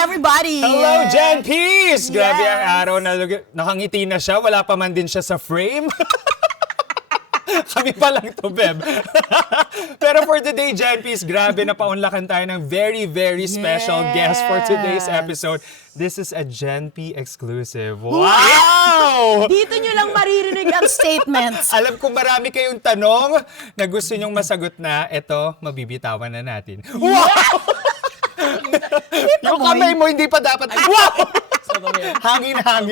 Everybody! Hello, Jen Peace! Grabe Yes. ang araw na nakangiti na siya. Wala pa man din siya sa frame. Kami pa lang to, Beb. Pero for today, Jen Peace, grabe na paunlakan tayo ng very, very special guest for today's episode. This is a Jen P exclusive. Wow! Dito nyo lang maririnig ang statements. Alam ko marami kayong tanong na gusto nyong masagot na. Ito, mabibitawan na natin. Wow! Yung kamay mo hindi pa dapat. Wow! Hangin lang.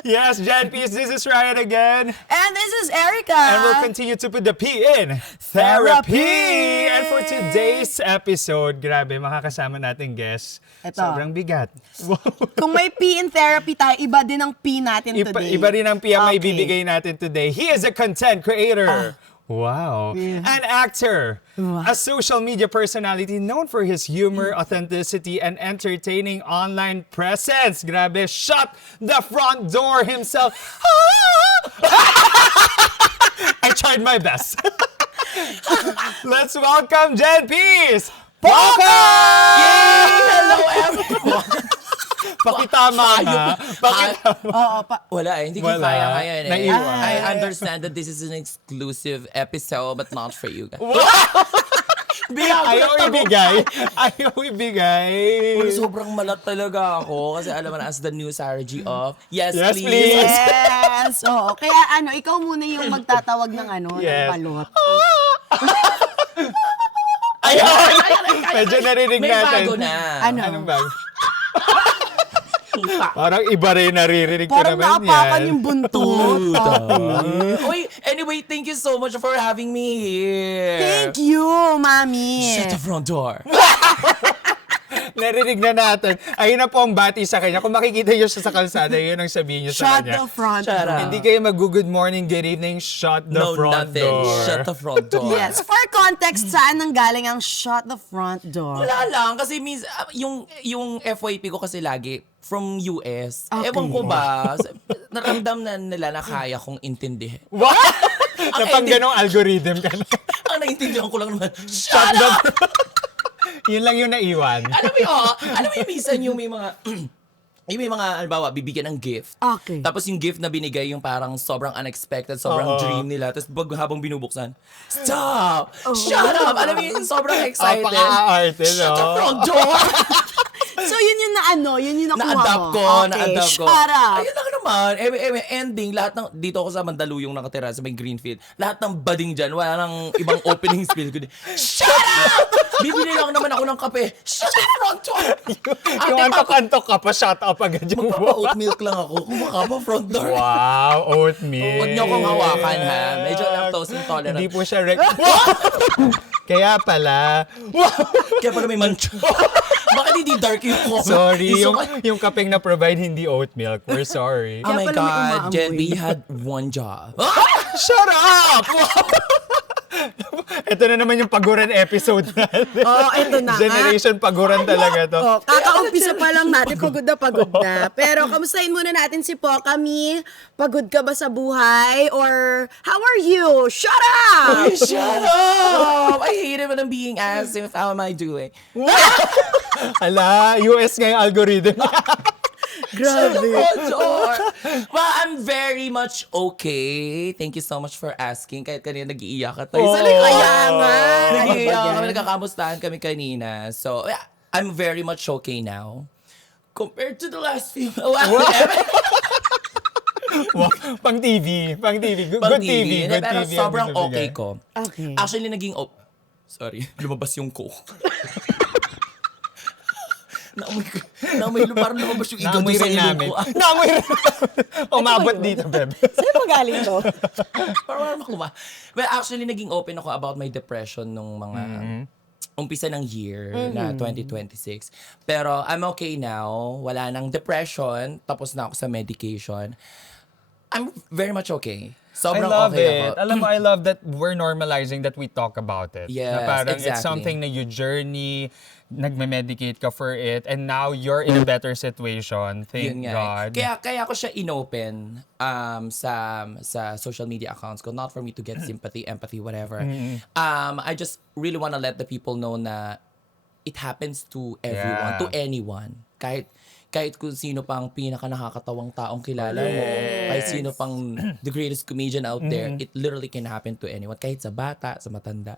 Yes, Jen Peace, this is Ryan again. And this is Erica. And we'll continue to put the P in therapy. And for today's episode, grabe, makakasama natin guest. Ito. Sobrang bigat. Kung may P in therapy tayo, iba din ang P natin today. Iba rin ang P ang may Okay. bibigay natin today. He is a content creator. Wow. An actor. A social media personality known for his humor, authenticity, and entertaining online presence. Grabe, shut the front door himself. I tried my best. Let's welcome Jen Peace! Poca! Hello everyone! Pakitama nga. Oo, Wala hindi ko Wala. kaya ngayon eh. Naiwan. I understand that this is an exclusive episode but not for you guys. Ayaw ibigay. Uy, sobrang malat talaga ako kasi alam mo na as the new Sarah G of Yes, Yes, please. please. Yes. Oo. Kaya ikaw muna yung magtatawag ng Yes. ng palot. Ayun! Medyo narinig May natin. bago na. Ano? Anong bago? Parang iba rin naririnig ko Parang naman naapakan yan. yung buntot. Uy, anyway, thank you so much for having me here. Thank you, Mami. Shut the front door. Narinig na natin. Ayun na po ang bati sa kanya. Kung makikita niyo siya sa kalsada, yun ang sabihin niyo sa Shut kanya. the front Shut door. up. Hindi kayo mag-good morning, good evening, shut the No, front nothing. door. Shut the front door. Yes. For context, saan nang galing ang shut the front door? Wala lang kasi means yung FYP ko kasi lagi from US. Okay. Ewan ko ba, naramdam na nila na kaya kong intindihin. What? Na pang ganong algorithm ka na. Ang naintindihan ko lang naman, Shut shut the... up! Yun lang yung naiwan. Alam mo yung minsan yung may mga, yung may mga, halimbawa, bibigyan ng gift. Okay. Tapos yung gift na binigay yung parang sobrang unexpected, sobrang dream nila. Tapos habang binubuksan, stop! Shut up! Alam mo yung sobrang excited. Paka-aarte, no? Shut the front door! So, yun yung yun yung nakuha Na-adapt mo. ko, Okay, na-adapt ko. shut up. Ayun lang naman. Ending, lahat ng, dito ako sa Mandaluyong nakatira, sa may Greenfield. Lahat ng bading dyan, wala nang ibang opening spiel. Shut up! Bibili lang naman ako ng kape. Shut the front door! Yung antok-antok ka pa, shut up agad yung Magpapa-oat milk lang ako. Kumaka pa front door. Wow, oatmeal. Huwag niyo akong hawakan, ha? Medyo lactose intolerant. Hindi po siya Kaya pala. Kaya pala may mancha. Bakit hindi dark yung coffee? Sorry, yung kapeng na provide hindi oat milk. We're sorry. Oh Kaya my pala may God, umaamoy. Jen B had one job. Shut up! Ito na naman yung paguran episode natin. Ito na nga. Generation paguran talaga to. Kakaumpisa pa lang natin, pagod na. Pero kamustahin muna natin si Pokami. Pagod ka ba sa buhay? Or how are you? Shut up! Shut up! I hate it when I'm being asked if how am I doing. Ala, US nga yung algorithm. Grabe. Well, I'm very much okay. Thank you so much for asking. Kahit kanina nag-iiyak ka tayo. Oh. Kaya nga. Nag-iiyak kami, nagkakamustahan kami kanina. So, yeah, I'm very much okay now. Compared to the last few... Pang TV. Good TV. Good Pero TV. ang sobrang gusto okay bigay. ko. Okay. Actually, naging... Sorry, lumabas yung coke. Parang lumabas yung igaw Naamoy sa rin ilong namin. ko. Naamoy rin. Umabot dito, Beb. Saan pa galing to? Parang makuha. Well, actually, naging open ako about my depression nung mga umpisa ng year na 2026. Pero I'm okay now. Wala nang depression. Tapos na ako sa medication. I'm very much okay. Sobrang I love okay it. ako. Alam mo, I love that we're normalizing that we talk about it. Yes, na parang it's exactly. something na you journey, nagme-medicate ka for it, and now you're in a better situation. Thank Yun nga. God. Kaya ako siya inopen sa social media accounts ko, not for me to get sympathy, empathy, whatever. I just really want to let the people know na it happens to everyone, Yeah. to anyone. Kahit kung sino pang pinaka nakakatawang taong kilala mo, kahit sino pang the greatest comedian out there, it literally can happen to anyone. Kahit sa bata, sa matanda.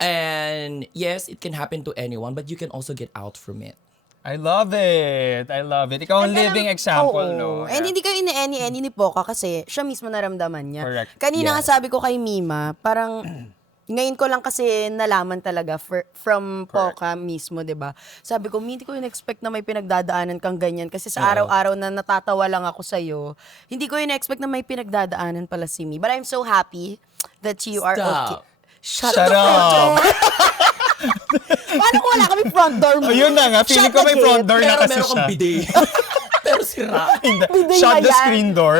And yes, it can happen to anyone, but you can also get out from it. I love it. I love it. Ikaw ang living example, Oo. no? And hindi kayo ini-any ni Poca kasi siya mismo naramdaman niya. Correct. Kanina Yes. nga sabi ko kay Mima, parang ngayon ko lang kasi nalaman talaga from Poca mismo, 'di ba? Sabi ko, hindi ko in-expect na may pinagdadaanan kang ganyan kasi sa araw-araw na natatawa lang ako sa iyo, hindi ko in-expect na may pinagdadaanan pala si Mi. But I'm so happy that you are okay. Stop. Shut Shut up! Paano kung wala kami front door mo? Oh, yun na nga. Feeling Shut ko may the front gate. door na Pero kasi meron siya. kang bidet. Pero sira. Bidet Shut ba the yan? screen door.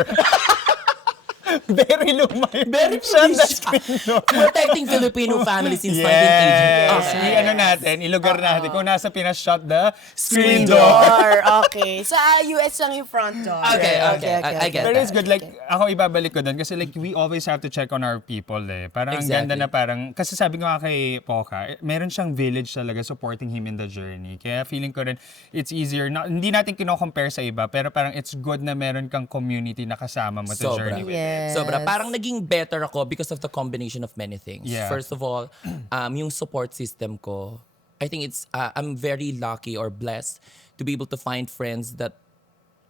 Very luma yun. Very Shut the please. screen door. Protecting Filipino families since 1980. Yes. Okay. Ano natin, ilugar natin. Kung nasa Pinas, shut the screen Screen door. Door. Okay. Sa US lang yung front door. Okay. I get Pero that. it's good, like, ako ibabalik ko doon kasi like, we always have to check on our people eh. Parang ang ganda Exactly. na parang, kasi sabi ko nga kay Poca, meron siyang village talaga supporting him in the journey. Kaya feeling ko rin, it's easier, hindi natin kino-compare sa iba, pero parang it's good na meron kang community na kasama mo to Sobra. journey with. Yes. Sobra. Parang naging better ako because of the combination of many things. Yeah. First of all, yung support system ko, I think I'm very lucky or blessed to be able to find friends that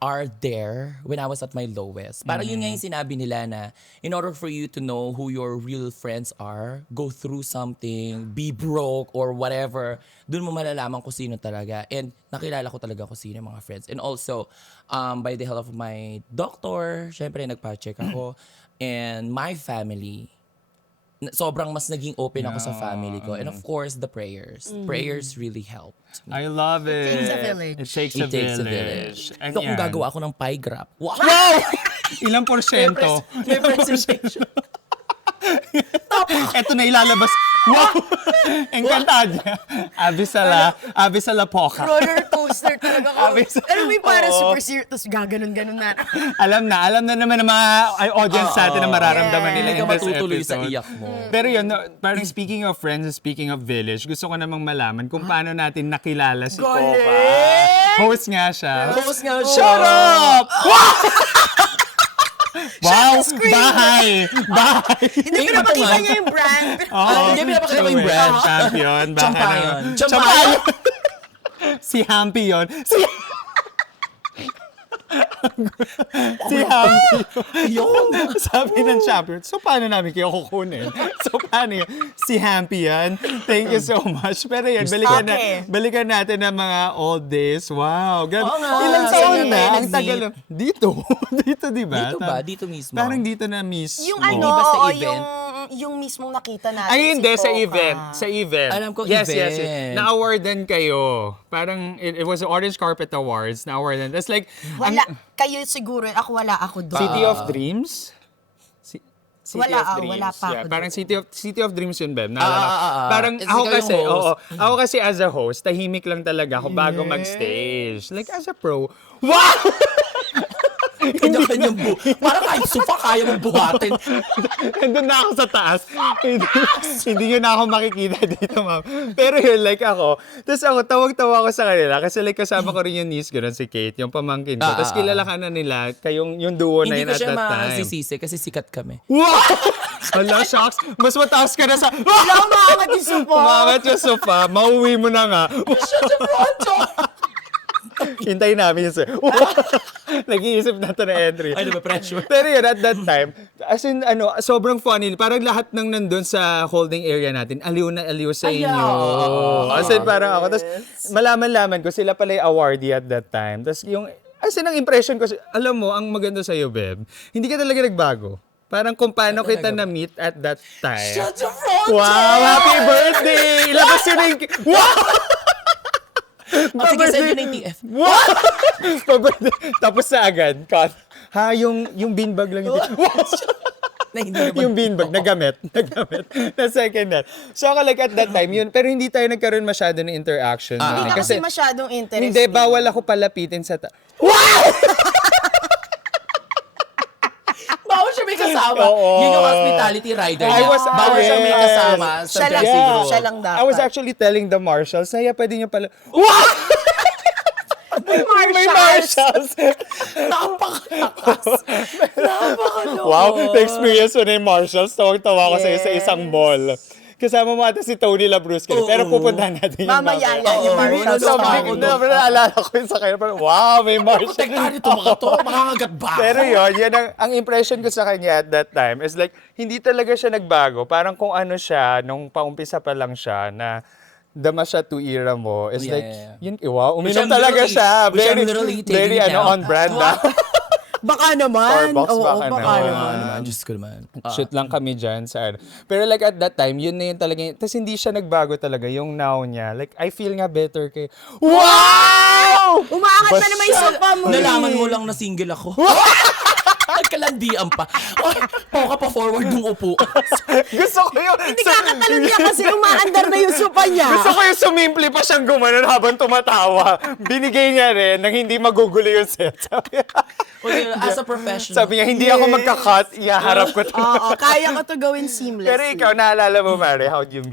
are there when I was at my lowest. Parang yun nga yung sinabi nila na in order for you to know who your real friends are, go through something, be broke or whatever, dun mo malalaman kung sino talaga. And nakilala ko talaga kung sino yung mga friends. And also, by the help of my doctor, syempre nagpa-check ako. And my family, sobrang mas naging open ako sa family ko. And of course, the prayers. Prayers really helped. I love it. takes a village. It takes a It takes a village. village. And So kung yan. gagawa ako ng pie graph, wow! Ilang porsyento? May presentation. Ito na ilalabas. Wow! Encantadia. Abisala Poca. Roller coaster talaga ko. Abis- Alam mo yung parang Oo. super serious, tapos gaganon-ganon na. Alam na naman ng mga audience natin na mararamdaman nila Hindi in ka this matutuloy sa episode. iyak mo. Pero yun, no, parang speaking of friends, speaking of village, gusto ko namang malaman kung paano natin nakilala si Poca. Galing! Host nga siya. Host nga siya. Shut up! Wow! the screen. Bahay! Hindi Tingnan pinapakita mo nga. niya yung brand. Oo. Hindi, pinapakita mo yung brand. Champion. Baka Champayon. naman. Champayon. Si Hampy yun. Si Hampy. Yun. Sabi ng champion, so paano namin kayo kukunin? So paano yun? Si Hampy yan. Thank you so much. Pero yan, Okay. balikan natin ng mga old days. Wow. Grabe. Oo nga. Ilang taon Sige, na? Ang nag-zip. tagal na. Dito. Dito, di ba? Dito ba? Dito mismo. Parang dito na mismo. Yung Hindi ano, ba sa oo, event? yung mismong nakita natin. Ay, hindi. si Sa Poca. event. Sa event. Alam ko, yes, event. Yes. Na-awardan kayo. Parang, it was the Orange Carpet Awards. Na-awardan. That's like, Wala, kayo siguro, ako doon. City of Dreams? City Wala, of Dreams. wala pa ako Parang City of Dreams yun, Beb. Naalala ko. Parang Kasi ako ikaw yung kasi, host. ako kasi as a host, tahimik lang talaga ako bago mag-stage. Like as a pro. Wow! Kanya-kanyang parang kahit sofa kaya mong buhatin. Nandun na ako sa taas. Hindi nyo na ako makikita dito, ma'am. Pero yun, like ako. Tapos ako, tawag-tawa ako sa kanila. Kasi like kasama ko rin yung niece ko, si Kate, yung pamangkin ko. Tapos kilala ka na nila, kayong yung duo na Hindi yun ko at siya that time. masisisi kasi sikat kami. Wow! Hala, shocks. Mas mataas ka na sa... Wala, umaangat yung sofa. Umangat yung sofa. Mauwi mo na nga. Hintayin namin yun, sir. Nag-iisip na to na entry. Ay, pressure. Pero yun, at that time, as in, sobrang funny. Parang lahat ng nandun sa holding area natin, aliw na aliw sa inyo. As in, parang ako. Tapos, malaman-laman ko, sila pala yung awardee at that time. Tapos, yung, as in, ang impression ko, alam mo, ang maganda sa'yo, Beb, hindi ka talaga nagbago. Parang kung paano kita na-meet at that time. Shut your front Wow! Happy birthday! Ilabas yun na yung... Wow! Sige, send yun na yung TF. What? Tapos na agad. Cut. Ha, yung beanbag lang ito. Na hindi naman. Yung beanbag, nagamit. Na second hand. So ako like at that time, yun. Pero hindi tayo nagkaroon masyado ng interaction. Hindi nun eh. ka kasi masyadong interested. Hindi, bawal ako palapitin sa Bawal siya may kasama. Oo. Yun yung hospitality rider I niya. was- Bawal siya may yes. kasama sa Siya lang, dressing room. siya lang dapat. I was actually telling the marshals, Saya, pwede niyo pala... May marshals! Napakalakas. Napakaloko. Wow, na-experience mo na yung marshals. Tawag-tawa ko sa isang mall. Kasama mo ata si Tony Labrusca. Pero pupuntahan natin yung Mamaya yan, Oo, yung marshals. oo, Sabi oo. ko, naalala ko yun sa kanya. Parang, wow, may marshals. Protektahan ito mga to. Makangagat ba ako? Pero yan ang impression ko sa kanya at that time is like, hindi talaga siya nagbago. Parang kung ano siya, nung paumpisa pa lang siya na dama siya to era mo. It's Yeah, like, yeah, yun, wow, Which uminom I'm talaga literally- siya. which I'm literally taking Very, it now. on brand. Baka naman. Starbucks, Oo, baka baka naman. naman. naman, Diyos ko naman. Shoot lang kami dyan sa ano. Pero like at that time, yun na yun talaga. Tapos hindi siya nagbago talaga yung now niya. Like, I feel nga better kay... Wow! Umaangat na naman yung sopa mo. Nalaman mo lang na single ako. Nagkalandian pa. Ay, ka pa forward ng upo. Gusto ko yun. Hindi kakatalon niya kasi umaandar na yung sopa niya. Gusto ko yung sumimple pa siyang gumanon habang tumatawa. Binigay niya rin nang hindi magugulo yung set. As a professional. Sabi niya, hindi ako magka-cut, ihaharap ko to. Oo, kaya ko to gawin seamless. Pero ikaw, naalala mo, Mare, how'd you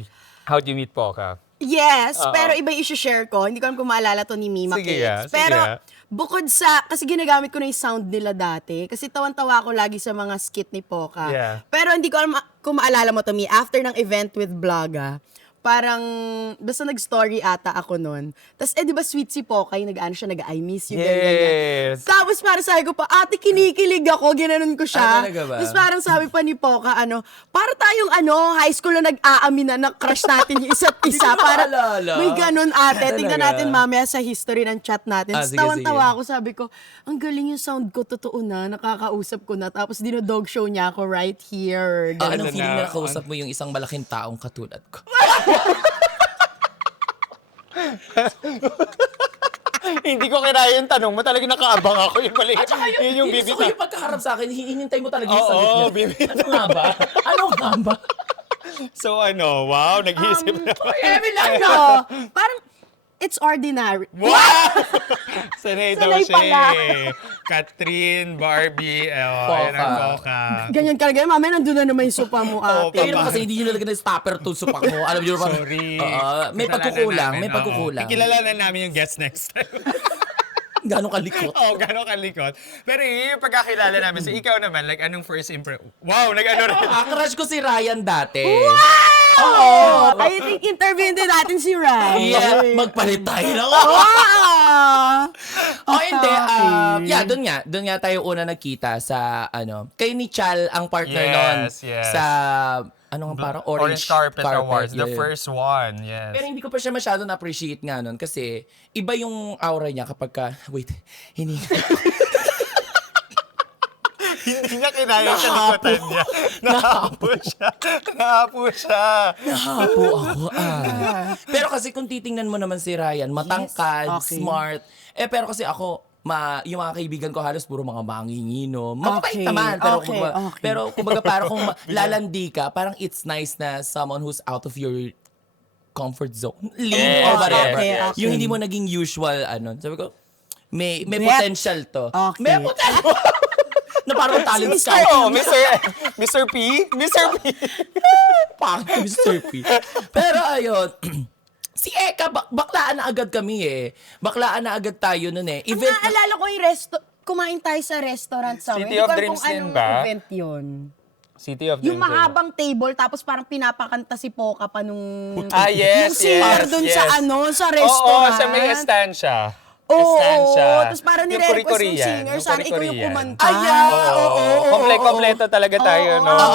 meet Poca? Yes, pero iba yung share ko. Hindi ko alam kung maalala to ni Mima Sige Cakes. nga, sige Pero nga. bukod sa, kasi ginagamit ko na yung sound nila dati. Kasi tawan-tawa ako lagi sa mga skit ni Poca. Yeah. Pero hindi ko alam kung maalala mo to, Mi. After ng event with Vloga, parang, basta nag-story ata ako nun. Tapos, di ba sweet si Poca, yung nag-ano siya, nag-I miss you, ganyan. Yes. Tapos parang sabi ko pa, ate, kinikilig ako, ginanon ko siya. Talaga ba? Tapos parang sabi pa ni Poca, para tayong high school na nag-aamin na crush natin yung isa't isa. ko Para maalala. may ganon ate. Tingnan Talaga? natin mamaya sa history ng chat natin. Tapos Sige, tawan-tawa sige. ako, sabi ko, ang galing yung sound ko, totoo na, nakakausap ko na. Tapos dinodog show niya ako right here. Ganon. Anong Ano feeling na? na nakausap mo yung isang malaking taong katulad ko? Hindi ko kinaya yung tanong mo. Talagang nakaabang ako. Yun pala, yun yung Gusto ko bibita. yung pagkaharap sa akin, hinintay mo talaga yung sagot Oo, niya. bibita. Ano nga ba? Ano nga ba? So wow, nag-iisip na. Eme lang na! Parang, it's ordinary. Wow! Sanay daw Sanay siya pala. eh. Catherine, Barbie, ayan ang Poca. Ganyan ka lang. Mamaya nandun na naman yung sopa mo, ate. Kaya naman kasi hindi nyo nalagyan ng stopper to supak mo. Alam nyo naman. Sorry. May Kasalanan pagkukulang, namin, may oo. pagkukulang. Ikilalanan namin yung guest next time. Gano'ng kalikot. Oo, gano'ng kalikot. Pero yung pagkakilala namin, so ikaw naman, like anong first impression? Wow, nag-ano rin. Crush ko si Ryan dati. Oo! I think interviewin din natin si Ryan. Yeah, magpalit tayo na nga. Wow! Hindi. Doon nga tayo una nagkita sa, kay ni Chal ang partner Yes, nun. yes. Sa, parang Orange Carpet Awards, the yeah. first one, yes. Pero hindi ko pa siya masyado na-appreciate nga nun kasi iba yung aura niya kapag ka, hindi. Hindi niya kinaya sa likutan niya. Nahapo siya. Nahapo ako. Pero kasi kung titingnan mo naman si Ryan, matangkad, Okay. smart. Pero kasi ako, yung mga kaibigan ko halos puro mga manginginom. Mababait Okay, naman. Pero, okay, okay. pero kumbaga parang kung lalandi ka, parang it's nice na someone who's out of your comfort zone. Leave Yes, or whatever. okay, okay. Yung hindi mo naging usual, sabi ko, may Bet. potential to. Okay. May potential. Na parang talent Mr. scout. Oh, Mr. P? Mr. P? Pangit, Mr. P. Pero ayun, si Eka, baklaan na agad kami eh. Baklaan na agad tayo nun eh. Ang naalala ko yung kumain tayo sa restaurant somewhere. City Hindi of ko alam Dreams kung din anong ba? event yun. City of Yung Dreams. mahabang table, tapos parang pinapakanta si Poca pa nung... Yes, yung singer yes, dun yes. sa restaurant. Oo, sa may estancia. Oo, Estancia. tapos parang Yung nire-request ng Korean, singer, yung sana ikaw yung Korean. kumanta. Oo. Kompleto talaga tayo, no? Yes,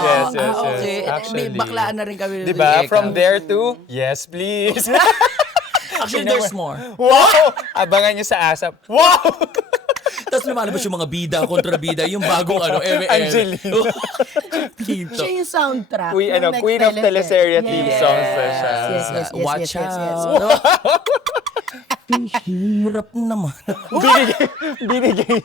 yes, yes. Okay. Actually. May baklaan na rin kami. Di ba? ni Eka. From there to, yes, please. Actually, there's more. Wow! Abangan nyo sa ASAP. Wow! Tapos lumalabas yung mga bida, kontrabida, yung bagong Angelina. Dito. Siya yung soundtrack. Queen, ng next Queen of Teleserye theme Yes. songs na siya. Yes, yes, yes, Watch yes, yes, yes. out. Hirap naman. binigay.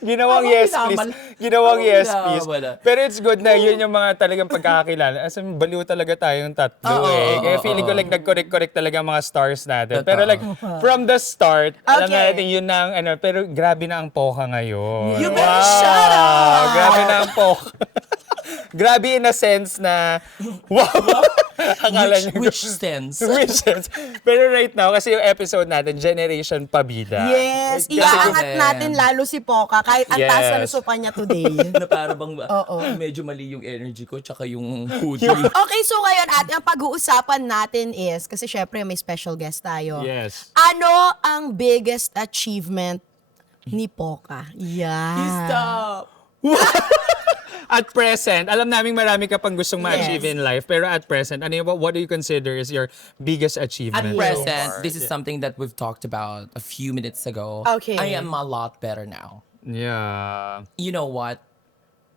Ginawang Ako yes, pinamal. please. Ginawang Ako yes, pinamal. please. Pero it's good na yun yung mga talagang pagkakakilala. As in, baliw talaga tayong tatlo Kaya feeling ko like nag-correct talaga ang mga stars natin. Pero like, from the start, alam Okay. na natin yun na ang ano, pero grabe na ang poka ngayon. You better shut up! Grabe na ang poka. Grabe in a sense na, wow! Akala niyo- Which sense? Which sense? Pero right now, kasi yung episode natin, Generation Pabida. Yes, Kasi- iaangat natin lalo si Poca kahit ang taas Yes. na lusupan niya today. Na para bang medyo mali yung energy ko tsaka yung hoodie. Okay, so ngayon ate, ang pag-uusapan natin is, kasi syempre may special guest tayo. Yes. Ano ang biggest achievement ni Poca? Yeah. Stop! At present, alam naming marami ka pang gustong ma-achieve Yes. in life, pero at present, ano yung, what do you consider is your biggest At achievement? present, this is something that we've talked about a few minutes ago. Okay. I am a lot better now. Yeah. You know what?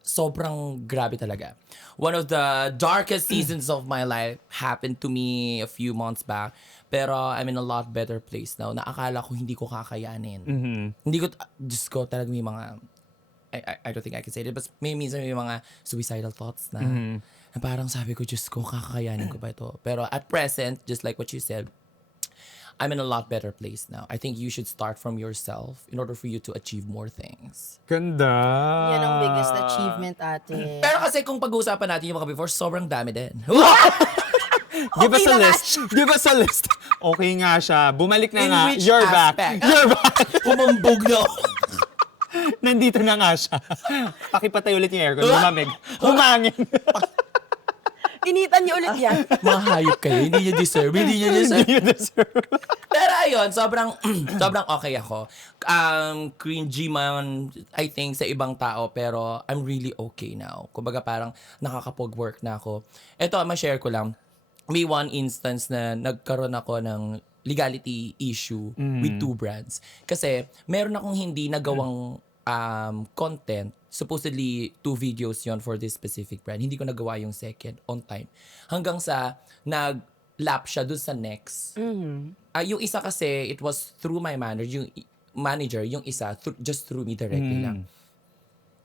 Sobrang grabe talaga. One of the darkest seasons of my life happened to me a few months back. Pero I'm in a lot better place now na akala ko hindi ko kakayanin. Hindi ko, Diyos ko, talaga may mga, I don't think I can say it, but minsan may mga suicidal thoughts na parang sabi ko, Diyos ko, kakayanin ko ba ito? Pero at present, just like what you said, I'm in a lot better place now. I think you should start from yourself in order for you to achieve more things. Ganda. Yan ang biggest achievement ate. Pero kasi kung pag-uusapan natin yung mga before, sobrang dami din. Give us Okay a na nga list. Give us a list. Okay nga siya. Bumalik na In nga. which You're back. aspect? You're back. Kumambog na ako. Nandito na nga siya. Pakipatay ulit yung aircon. Lumamig. Humangin. Initan niyo ulit yan. Mga hayop kayo. Hindi niya deserve. Hindi niya deserve. You deserve. Pero ayun, sobrang okay ako. Cringy man, I think, sa ibang tao. Pero I'm really okay now. Kumbaga parang nakakapag-work na ako. Ito, ma-share ko lang. May one instance na nagkaroon ako ng legality issue with 2 brands. Kasi meron akong hindi nagawang content. Supposedly 2 videos yon for this specific brand. Hindi ko nagawa yung second on time. Hanggang sa nag-lap siya dun sa next. Yung isa kasi, it was through my manager, yung isa, just through me directly lang.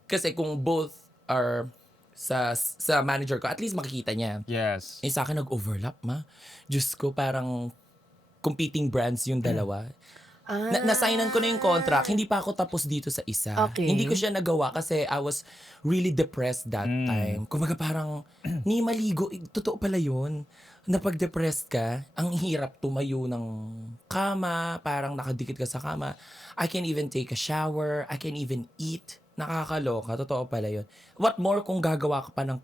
Kasi kung both are sa manager ko, at least makikita niya. Yes. Sa akin nag-overlap, ma. Diyos ko, parang competing brands yung dalawa. Nasignan ko na yung contract. Hindi pa ako tapos dito sa isa. Okay. Hindi ko siya nagawa kasi I was really depressed that time. Kumbaga parang, ni maligo, totoo pala yun. Napag-depressed ka, ang hirap tumayo ng kama, parang nakadikit ka sa kama. I can't even take a shower, I can't even eat. Nakakaloka, totoo pala yun. What more kung gagawa ka pa ng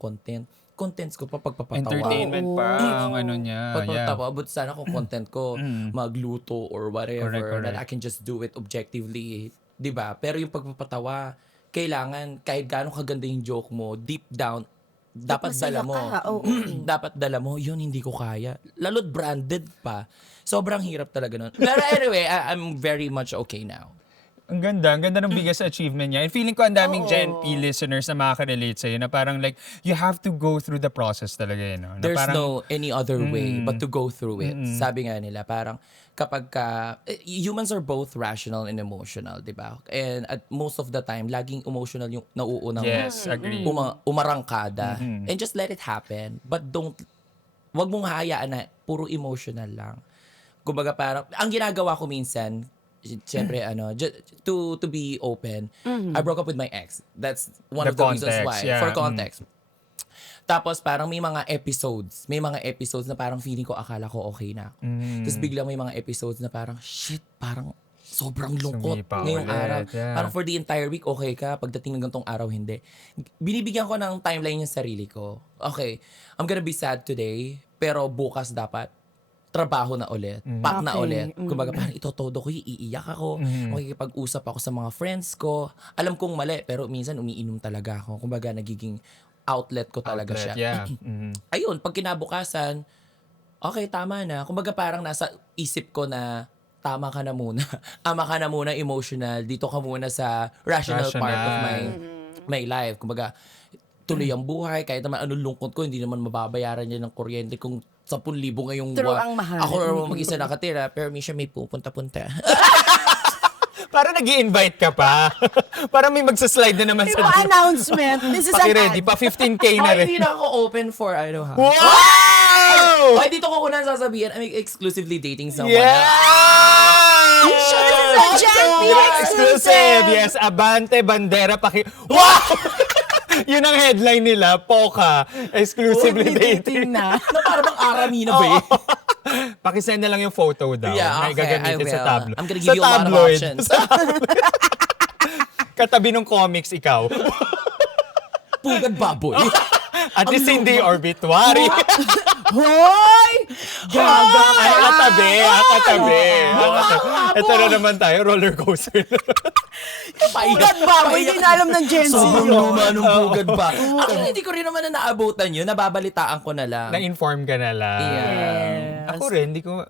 contents ko pa pagpapatawa. Entertainment pa ang ano niya. Pagpapatawa, but sana kung content ko magluto or whatever, Correct. that I can just do it objectively, 'di ba? Pero yung pagpapatawa, kailangan kahit gaano kaganda yung joke mo, deep down dapat masaya dala mo. ka, oo. Dapat dala mo, yun hindi ko kaya. Lalo't branded pa. Sobrang hirap talaga nun. Pero anyway, I'm very much okay now. Ang ganda ng biggest achievement niya. And feeling ko ang daming Gen P listeners na makaka-relate sa'yo na parang like, you have to go through the process talaga yun. No? Na There's parang, no any other way but to go through it. Sabi nga nila, parang kapag humans are both rational and emotional, di ba? And at most of the time, laging emotional yung nauunang Yes, agree. umarangkada. And just let it happen. But wag mong hayaan na puro emotional lang. Kumbaga parang, ang ginagawa ko minsan, siyempre, to be open, I broke up with my ex. That's one The of the reasons context, why. yeah. For context. Tapos parang may mga episodes na parang feeling ko akala ko okay na ako. Tapos biglang may mga episodes na parang, shit, parang sobrang lungkot Sumipa ngayong ulit, araw. yeah. Parang for the entire week, okay ka. Pagdating ng gantong araw, hindi. Binibigyan ko ng timeline yung sarili ko. Okay, I'm gonna be sad today, pero bukas dapat trabaho na ulit, pack na Okay. ulit. Kumbaga parang itotodo ko, iiyak ako, makikipag-usap ako sa mga friends ko. Alam kong mali, pero minsan umiinom talaga ako. Kumbaga nagiging outlet ko talaga siya. Yeah. Ayun, pag kinabukasan, okay, tama na. Kumbaga parang nasa isip ko na tama ka na muna. Ama ka na muna emotional. Dito ka muna sa rational part of my life. Kumbaga, tuloy ang buhay, kahit naman anong lungkot ko, hindi naman mababayaran niya ng kuryente kung 10,000 ngayong True, ang mahal. Ako naman mag-isa nakatira, pero minsan may pupunta-punta. Para nag-i-invite ka pa. Para may magsaslide na naman Yung sa announcement. This is an Paki-ready, ad. pa 15K na Ay, rin. hindi na ako open for, I don't know. Wow! Ay, dito ko unang sasabihin, I'm exclusively dating someone. Yeah! This is a Gen P exclusive. Yes, Abante Bandera Wow! Yun ang headline nila, Poca, exclusively Only dating. na. Na para bang arami na ba eh? Pakisend na lang yung photo daw. Yeah, na okay, gagamitin I sa will. tabloid. I'm gonna give you a lot of options. Sa tabloid. Katabi ng comics, ikaw. Pugad baboy. At least hindi obituary. Hoy! Gaga ka. Katabi. Ito na naman tayo, roller coaster. Pugad baboy, hindi na alam ng Gen Z. Sobrang yun. luma nung pugad ba. Actually, hindi ko rin naman na naabutan yun. Nababalitaan ko na lang. Na-inform ka na lang. Yes. Ako rin, hindi ko...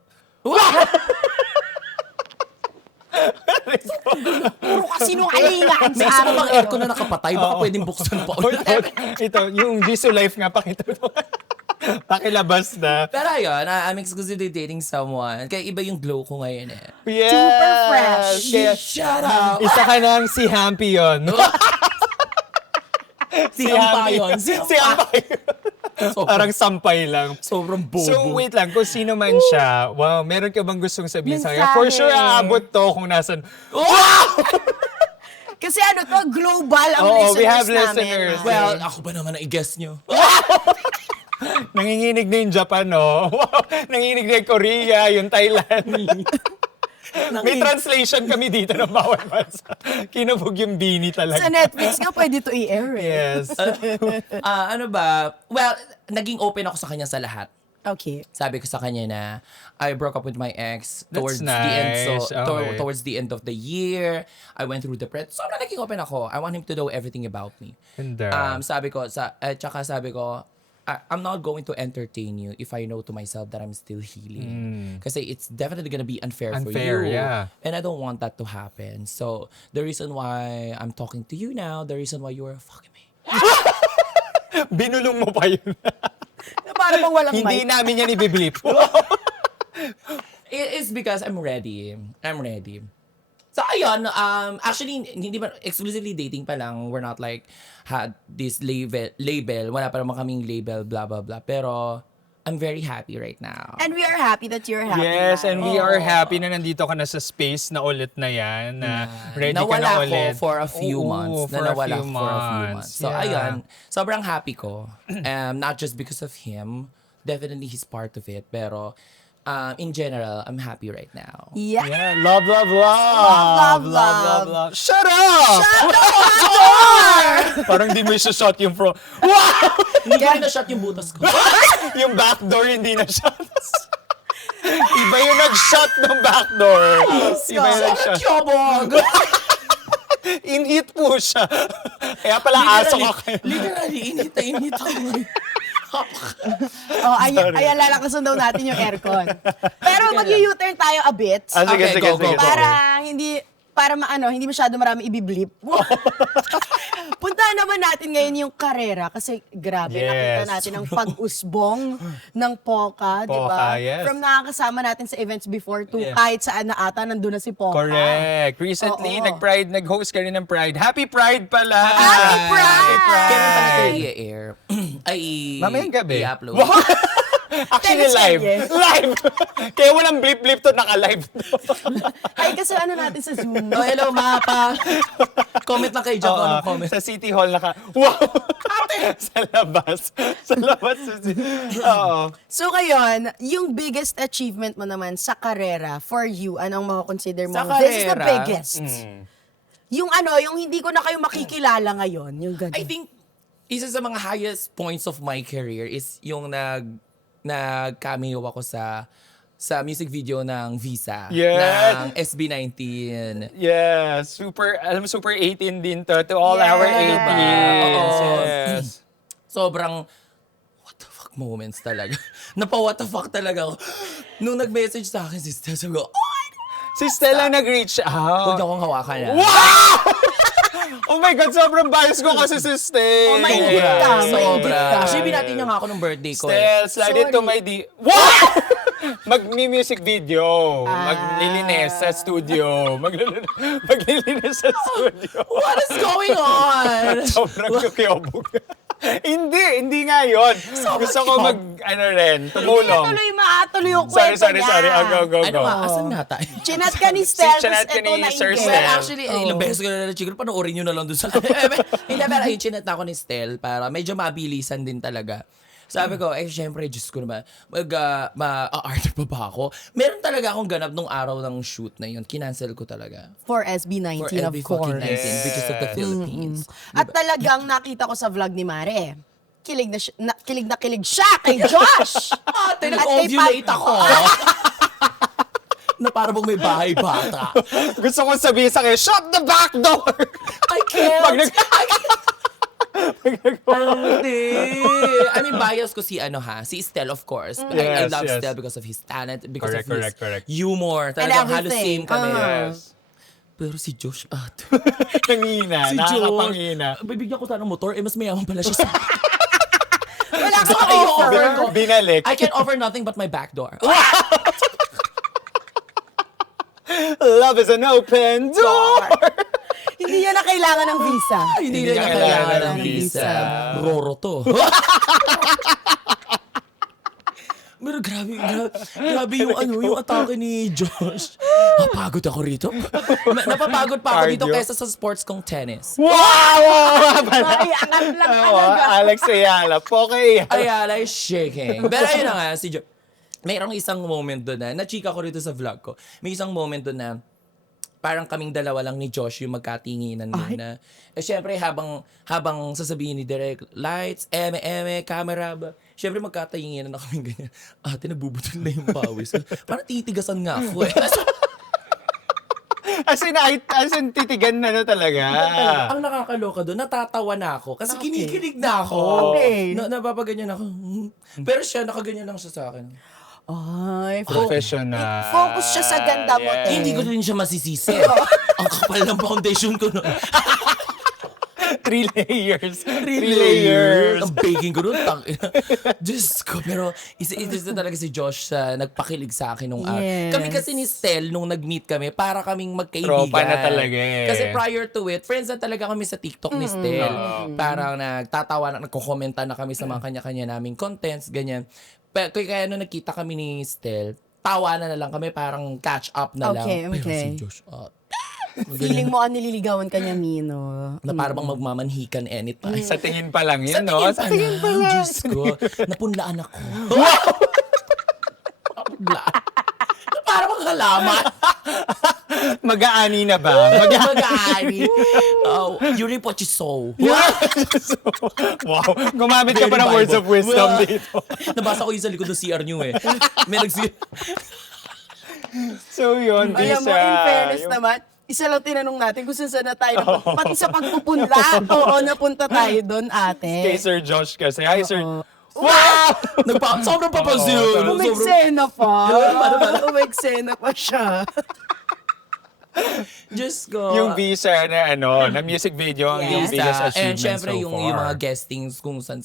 Puro kasinungalingan May sa isa pa amin. bang aircon na nakapatay? Baka pwedeng buksan pa ulit. Ito, yung Jisoo Life nga, pakita mo. Pakilabas na. Pero ayun, I'm exclusively dating someone. Kaya iba yung glow ko ngayon eh. Yes! Super fresh. Kaya, Shut up! isa ka ng si Hampy yun. Siyang pa yun. Si Hampy. Parang sampay lang. Sobrang bobo. So, wait lang. Kung sino man siya, wow, meron ka bang gustong sabihin sa kanya? Mensahe. For sure, aabot to kung nasan. Kasi ano to, global ang Oo, listeners we have namin. listeners. Well, ako ba naman ang i-guess nyo? Nanginginig na yung Japan, no? Wow, nanginginig na yung Korea, yung Thailand. May translation kami dito ng bawat bansa. Kinabog yung bini Sa talaga. Netflix nga pwede to i-air eh. Yes. Ano ba? Well, naging open ako sa kanya sa lahat. Okay. Sabi ko sa kanya na I broke up with my ex That's towards the end nice. Okay. towards the end of the year. I went through depression. So, naging open ako. I want him to know everything about me. Ganda. Sabi ko tsaka sabi ko I'm not going to entertain you if I know to myself that I'm still healing. Kasi it's definitely gonna be unfair for Unfair, you. yeah. And I don't want that to happen. So, the reason why I'm talking to you now, the reason why you are fucking me. Binulong mo pa yun. Na para bang walang Hindi mic. namin yan ibiblip. It's because I'm ready. I'm ready. So, ayun, actually, hindi ba, exclusively dating pa lang. We're not like, had this label. Wala pa naman kaming label, blah, blah, blah. Pero, I'm very happy right now. And we are happy that you're happy. Yes, na. and we are happy na nandito ka na sa space na ulit na yan. Na ready ka nawala na ko ulit. for a few Oo, months. for a Nawala few ko for a few months. So, Yeah. ayun, sobrang happy ko. Not just because of him. Definitely, he's part of it. Pero, in general, I'm happy right now. Yeah. Yeah, love, love, Love, love. love. Shut up! Shut the door! Parang di mo shot yung Wow! Hindi ko rin na-shot yung butas ko. Yung backdoor hindi na shot. Iba yung nag-shot ng backdoor. Iba yung nag-shot. Kyobog! In-hit po siya. Kaya pala aso ka kayo. Literally, init ako ngayon. Oh, ayan lalakasan daw natin yung aircon. Pero mag-u-turn tayo a bit. Ah, sige, Okay, sige, go, go, sige. go. Para hindi masyado marami ibiblip. Puntahan naman natin ngayon yung karera kasi grabe, Yes. nakita natin ang pag-usbong ng Poca, di ba? Poca, yes. From nakakasama natin sa events before to Yeah. kahit saan na ata nandun na si Poca. Correct. Recently, Oo. nag-host ka rin ng Pride. Happy Pride pala! Happy Pride! Kailan pa natin i-air? Ay, Mamayang gabi. I-upload. Actually, Tennis live. yan, Live! Kaya walang blip-blip to, naka-live. Ay, kasi ano natin sa Zoom. Oh, hello, mapa. Comment lang kayo dyan kung anong comment. Sa City Hall Wow! Sa labas. Sa labas. Oo. So ngayon, yung biggest achievement mo naman sa karera for you, anong mako-consider mo? Sa This is the karera? biggest. Yung yung hindi ko na kayo makikilala ngayon, yung ganun. I think, isa sa mga highest points of my career is yung nag-cameo ako sa music video ng Visa. Yes. Ng SB19. Yeah, super 18 din to all Yeah. our 18s. Oo. Yes. Sobrang what the fuck moments talaga. Napa-what the fuck talaga ako. Nung nag-message sa akin si Stella, sabi ko, oh my God! Si Stella nag-reach Huwag out. niyo akong hawakan. Wow! Oh my God, sobrang bias ko kasi si Stel. Oh, mainggit ka. Mainggit ka. Actually, binati niya nga ako ng birthday ko. Stel, slide into my Wow! Mag-music video. Maglilinis sa studio. Maglilinis sa studio. What is going on? Sobrang kukiyobog. Hindi nga yun. Gusto ko tumulong. Tuloy yung kwento Sorry. niya. Go. Ano nga, asan nga tayo? Chinat ka ni Stel, Chinat tapos ka ni ito na Sir inggit. Stel. Well, actually, ilang beses ko na chikol, panoorin nyo na lang doon sa... Hindi, pero ayun, chinat na ako ni Stel para medyo mabilisan din talaga. Sabi ko, syempre, Diyos ko naman, ma-art pa ba ako? Meron talaga akong ganap nung araw ng shoot na yun. Kinancel ko talaga. For SB19, For of every course. fucking 19, because of the Philippines. At talagang nakita ko sa vlog ni Mare, kilig na kilig siya kay Josh! Ate, At nag-ovulate may ako. Na para bang may bahay bata. Gusto ko sabihin sa kanya, shut the back door! I can't. Pag nag- I mean, bias ko si si Stel, of course. I Yes, love yes. Stel because of his talent, because Correct, of his correct. humor. Talagang halos everything. same kami. Yes. Pero si Josh, Nangina, si nakakapangina. Josh, bibigyan ko tayo ng motor, mas mayaman pala siya sa... Wala So, kang ayoko, offer. Binalik. I can offer nothing but my back door. Love is an open door! Hindi yan na kailangan ng visa. Hindi Hindi na niya kailangan kailangan ng ng visa. visa. Roro to. Pero grabe yung atake ni Josh. Napagod ako rito. Napapagod pa ako dito Cardio. kaysa sa sports kong tennis. Wow! Ay, angat lang Oo, talaga. Alex Ayala. Poke Ayala is shaking. Pero ayun na nga, si Josh. Mayroong isang moment doon na, nachika ko rito sa vlog ko. May isang moment doon na, parang kaming dalawa lang ni Josh yung magkatinginan muna. Siyempre, habang sasabihin ni Direk, lights, camera ba? Siyempre, magkatinginan na kaming ganyan. Ate, nagbubutol na yung pawis. Parang titigasan nga ako eh. As in, titigan na talaga. Ang nakakaloka doon, natatawa na ako. Kasi kinikilig na ako. Okay. Napapaganyan ako. Pero siya, nakaganyan lang siya sa akin. Ay, Professional. focus siya sa ganda mo, Yeah. te. Hindi ko din siya masisisi. Ang kapal ng foundation ko noon. 3 layers. 3 layers. Ang baking ko noon. Diyos ko. Pero isa na talaga si Josh sa nagpakilig sa akin nung araw. Yes. Kami kasi ni Stel, nung nag-meet kami, para kaming magkaibigan. Tropa na talaga eh. Kasi prior to it, friends na talaga kami sa TikTok ni Stel. Parang nagtatawa, nagko-commenta na kami sa mga kanya-kanya naming contents, ganyan. Kaya nung nagkita kami ni Stel, tawanan na lang kami, parang catch up na lang. Okay, Pero okay. si Josh, Feeling mo nililigawan ka niya, Mino. na parang bang magmamanhikan anytime. Sa tingin pa lang Sa yun, no? tingin pa lang. Diyos ko, napunlaan ako. Napunlaan. Parang mga halaman. Mag-aani na ba? Mag-aari. Oh, you reap what you sow. Wow. Gumamit ka pa ng words of wisdom dito. Nabasa ko yung sa likod ng CR nyo eh. May So yun, Alam mo, Bisa. in fairness naman, isa lang tinanong natin kung saan na tayo napunta. Pati sa pagpupunla. Oo, napunta tayo doon, ate. Kay Sir Josh kasi. Hi, Sir. Wow! Sobrang papansin yun. Umeksena pa. Umeksena pa siya. Diyos ko. Yung Bisa na music video ang yung Yes. biggest achievement And syempre so yung far. mga guestings kung saan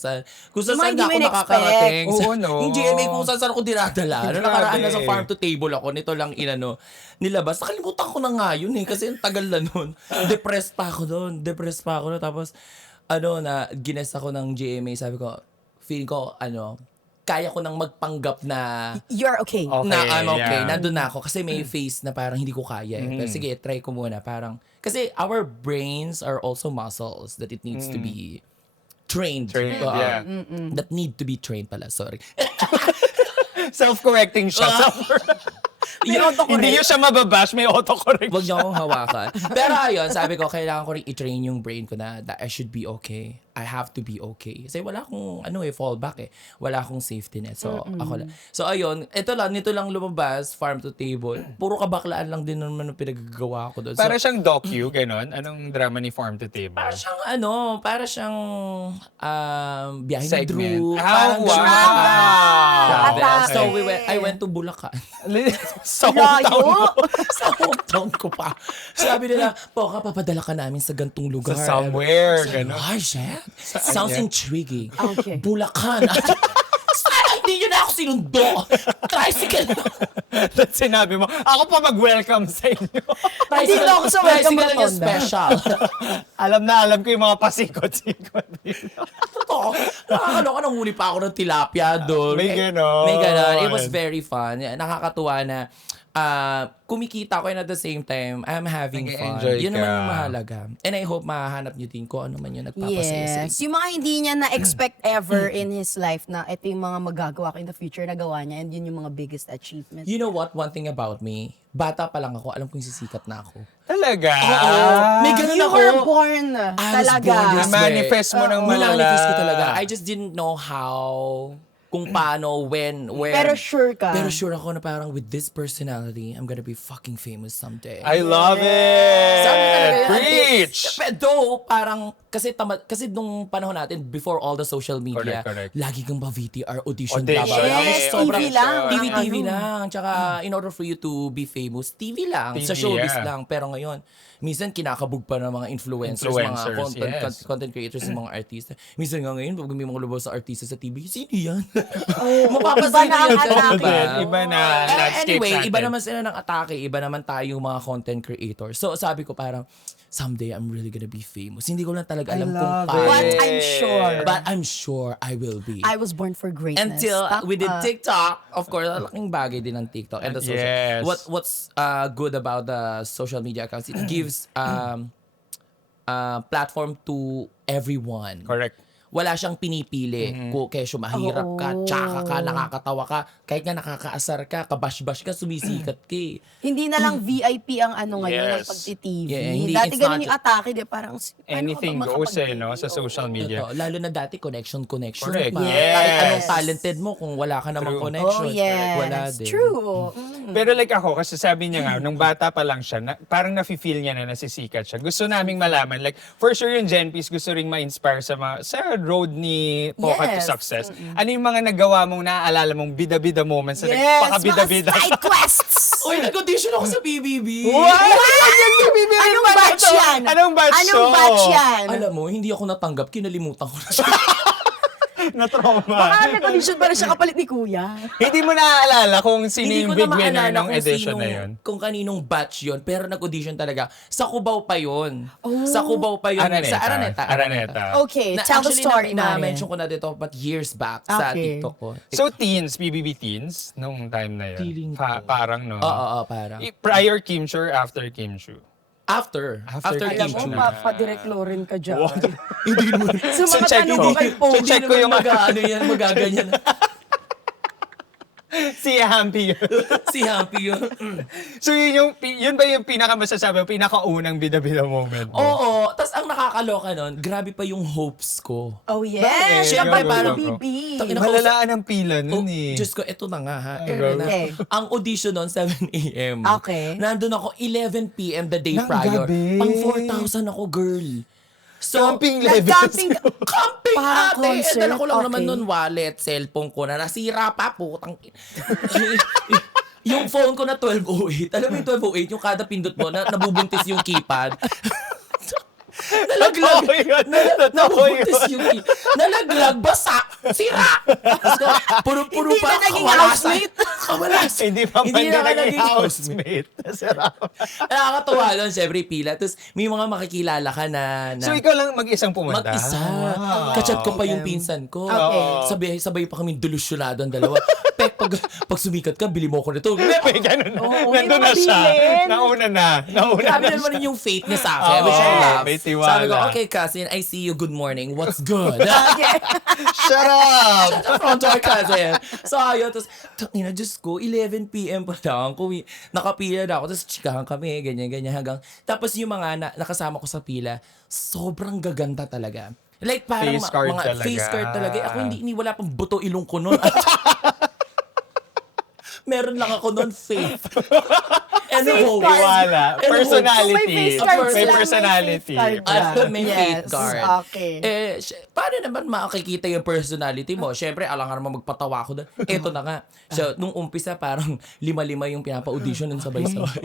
Yung mga na hindi ako mo nakakarating. in-expect. Oo, no. Yung GMA kung saan ako dinadala. Ano, Grabe. nakaraan na sa farm to table ako. Nito lang nilabas. Nakalimutan ko na nga yun eh. Kasi ang tagal na nun. Depressed pa ako doon. Tapos, na gines ako ng GMA. Sabi ko, feeling ko, kaya ko nang magpanggap na You're okay. Okay, na I'm okay. yeah. Nandun na ako. Kasi may face na parang hindi ko kaya eh. Pero sige, try ko muna. Parang, kasi our brains are also muscles that it needs to be trained. Yeah. That need to be trained pala. Sorry. Self-correcting siya. Hindi nyo siya mababash, may autocorrect Huwag niyo akong hawakan. Pero ayun, sabi ko, kailangan ko rin i-train yung brain ko na that I should be okay. I have to be okay. Kasi wala akong fallback eh. Wala akong safety net. So ako lang. So ayun, nito lang lumabas, farm to table. Puro kabaklaan lang din naman ang pinagagawa ko doon. Para siyang docu, ganon. Anong drama ni Farm to Table? Para siyang biyahe ni Segment. Drew. Ah, Parang wow. Grabe. Atake. So I went to Bulacan. Sa hometown mo. Sa hometown ko pa. Sabi nila, Poka, papadala ka namin sa gantong lugar. Sa somewhere, Sabi, ganon. Ay, shit. Sounds intriguing. Okay. Bulacan. Sana hindi nyo na ako sinundo. Tricycle. Tapos sinabi mo, ako pa mag-welcome sa inyo. Nandito ako sa Welcome Tricycle lang yung Rotonda. special. alam ko yung mga pasikot-sikot dito. Totoo. Nakakaloka, nanghuli pa ako ng tilapia doon. May ganon. May ganon. It was very fun. Nakakatuwa na kumikita ko and at the same time, I'm having fun. Nag-enjoy Yun naman ka. yung mahalaga. And I hope mahanap nyo din ko ano man yung nagpapasaya sa Yes. inyo. Yung mga hindi niya na-expect ever in his life na ito yung mga magagawa ko in the future, nagawa niya, and yun yung mga biggest achievements. You know what? One thing about me, bata pa lang ako, alam kong sisikat na ako. Talaga? May ganun You ako. were born I was talaga. born this way. Manifest mo ng malala. Manifest ko talaga. I just didn't know how, kung paano, when, where. Pero sure ka. Pero sure ako na parang with this personality, I'm gonna be fucking famous someday. I love it! Sabi talaga yan. Preach! Though, parang, kasi nung panahon natin, before all the social media, Correct. lagi kang ba VTR, audition, Audition. blah, blah, blah. Yes, Sobrang- TV lang. TV lang. Tsaka, in order for you to be famous, TV lang. Sa TV, showbiz yeah. lang. Pero ngayon, minsan kinakabog pa ng mga influencers, mga Influencers, yes. content creators, yung mga artista. Minsan nga ngayon, pag may mga lumabas sa artista sa TV, sino yan? Iba Mapapasino na ang yan, atake. diba? Iba na landscape Anyway, natin. iba naman sila ng atake, iba naman tayo mga content creators. So sabi ko parang, someday I'm really gonna be famous. Hindi ko lang talaga alam kung love paano. But I'm sure. But I'm sure I will be. I was born for greatness. Until we did Tama. TikTok, of course, laking bagay din ng TikTok and the social. Yes. What's good about the social media accounts? It gives platform to everyone. Correct. Wala siyang pinipili. Kung kesyo mahirap ka, tsaka ka, nakakatawa ka, kahit nga nakakaasar ka, kabash-bash ka, sumisikat ka eh. Hindi na lang VIP ang ano ngayon ng Yes. pagti-TV. Yeah, hindi- Dati it's ganun not yung atake, di parang Anything paano ka ba goes makapag-TV? sa social media. Totoo. Lalo na dati, connection Correct. pa. Yes. Kahit anong talented mo, kung wala ka namang True. connection, Oh, yes. wala din. True. Pero like ako, kasi sabi niya nga, nung bata pa lang siya, parang nafe-feel niya na nasisikat siya. Gusto naming malaman, like, for sure yung Gen P's gusto ring ma-inspire sa road ni Poca to Yes. success. Ano yung mga nagawa mong naaalala mong bida-bida moments na Yes, nagpaka-bida-bida? mga side quests! Uy, nag-audition ako sa BBB. Anong batch yan? Anong batch Anong to? batch yan? Alam mo, hindi ako natanggap, kinalimutan ko na siya. Na-trauma. Baka nag-audition pa rin siya kapalit ni Kuya. Hindi mo naaalala kung sino Hindi yung ko big na winner maalala ng kung edition sinong- na yun. Kung kaninong batch yun, pero nag-audition talaga. Sa Cubao pa yun. Sa Cubao pa yun. Sa Araneta. Okay, tell the story, Mare. Na-mention ko na dito, but years back sa Okay. TikTok ko. So teens, BBB teens, nung time na yun. Feeling ko. Parang no. Oo, parang. Prior Kim Chu or after Kim Chu? After After Kim Alam Chu. mo, pa-direct Lauren ka dyan. Hindi mo. Sa mga check tanong ko. ko kay Poe. So, check ko yung mag-ano yan, magaganyan. Si Hampy yun. Si Happy yun. So yun ba yung pinakamasasabi, pinakaunang bida-bida moment mo? Oo. Tapos ang nakakaloka nun, grabe pa yung hopes ko. Oh, yes. Bakit? Siyempre, Go, parang- go, go. BB. Tangina, Malalaan ang pila Oh, nun eh. Diyos ko, eto na nga ha. Okay. Ang audition nun, 7 a.m. Okay. Nandun ako 11 p.m. the day Ng prior. gabi. Pang 4,000 ako, girl. So, Camping levels. Nag-camping ka. camping Parang ate! concert? Dala ko lang naman Okay. nun wallet, cellphone ko na nasira pa, putang. Yung phone ko na 1208. Alam mo yung 1208, yung kada pindot mo, nabubuntis yung keypad. Nalaglag. Totoo yun. Totoo Nabubuntis yun. yung nalaglag, basa, sira. Puro-puro Hindi pa ka naging kawalasan. housemate. Kawalasan. Hindi pa man Hindi na na ka naging naging housemate. Sarap. Nakakatuwa doon, syempre pila. Tapos may mga makikilala ka na So ikaw lang mag-isang pumunta? mag-isa. Wow. Kachat ko pa yung pinsan ko. Okay. Sabay pa kami delusyonado ang dalawa. Pek, pag sumikat ka, bili mo ko nito. May ganun na. Oo, Nandun na hindi siya. mabilin. Nauna na. Sabi na naman siya. yung faith niya sa akin. Oo, Which I love. may tiwala. Sabi ko, okay cousin, I see you. Good morning. What's good? Shut up! Front door cousin. So ayun, tapos, Diyos ko, 11 p.m. pa lang. Nakapila na ako, tapos chikahan kami, ganyan, hanggang. Tapos yung mga nakasama ko sa pila, sobrang gaganda talaga. Like parang Face card mga talaga. face card talaga. Ako hindi wala pang buto ilong ko nun. Meron lang ako nun, faith. And hope. Wala. And Personality. May face card May sila, personality. may face card At ka. may Yes, faith card. okay. Paano naman makikita yung personality mo? Siyempre, alangan naman magpatawa ako doon. Eto na nga. So, nung umpisa, parang 5-5 yung pinapa-audition ng sabay-sabay.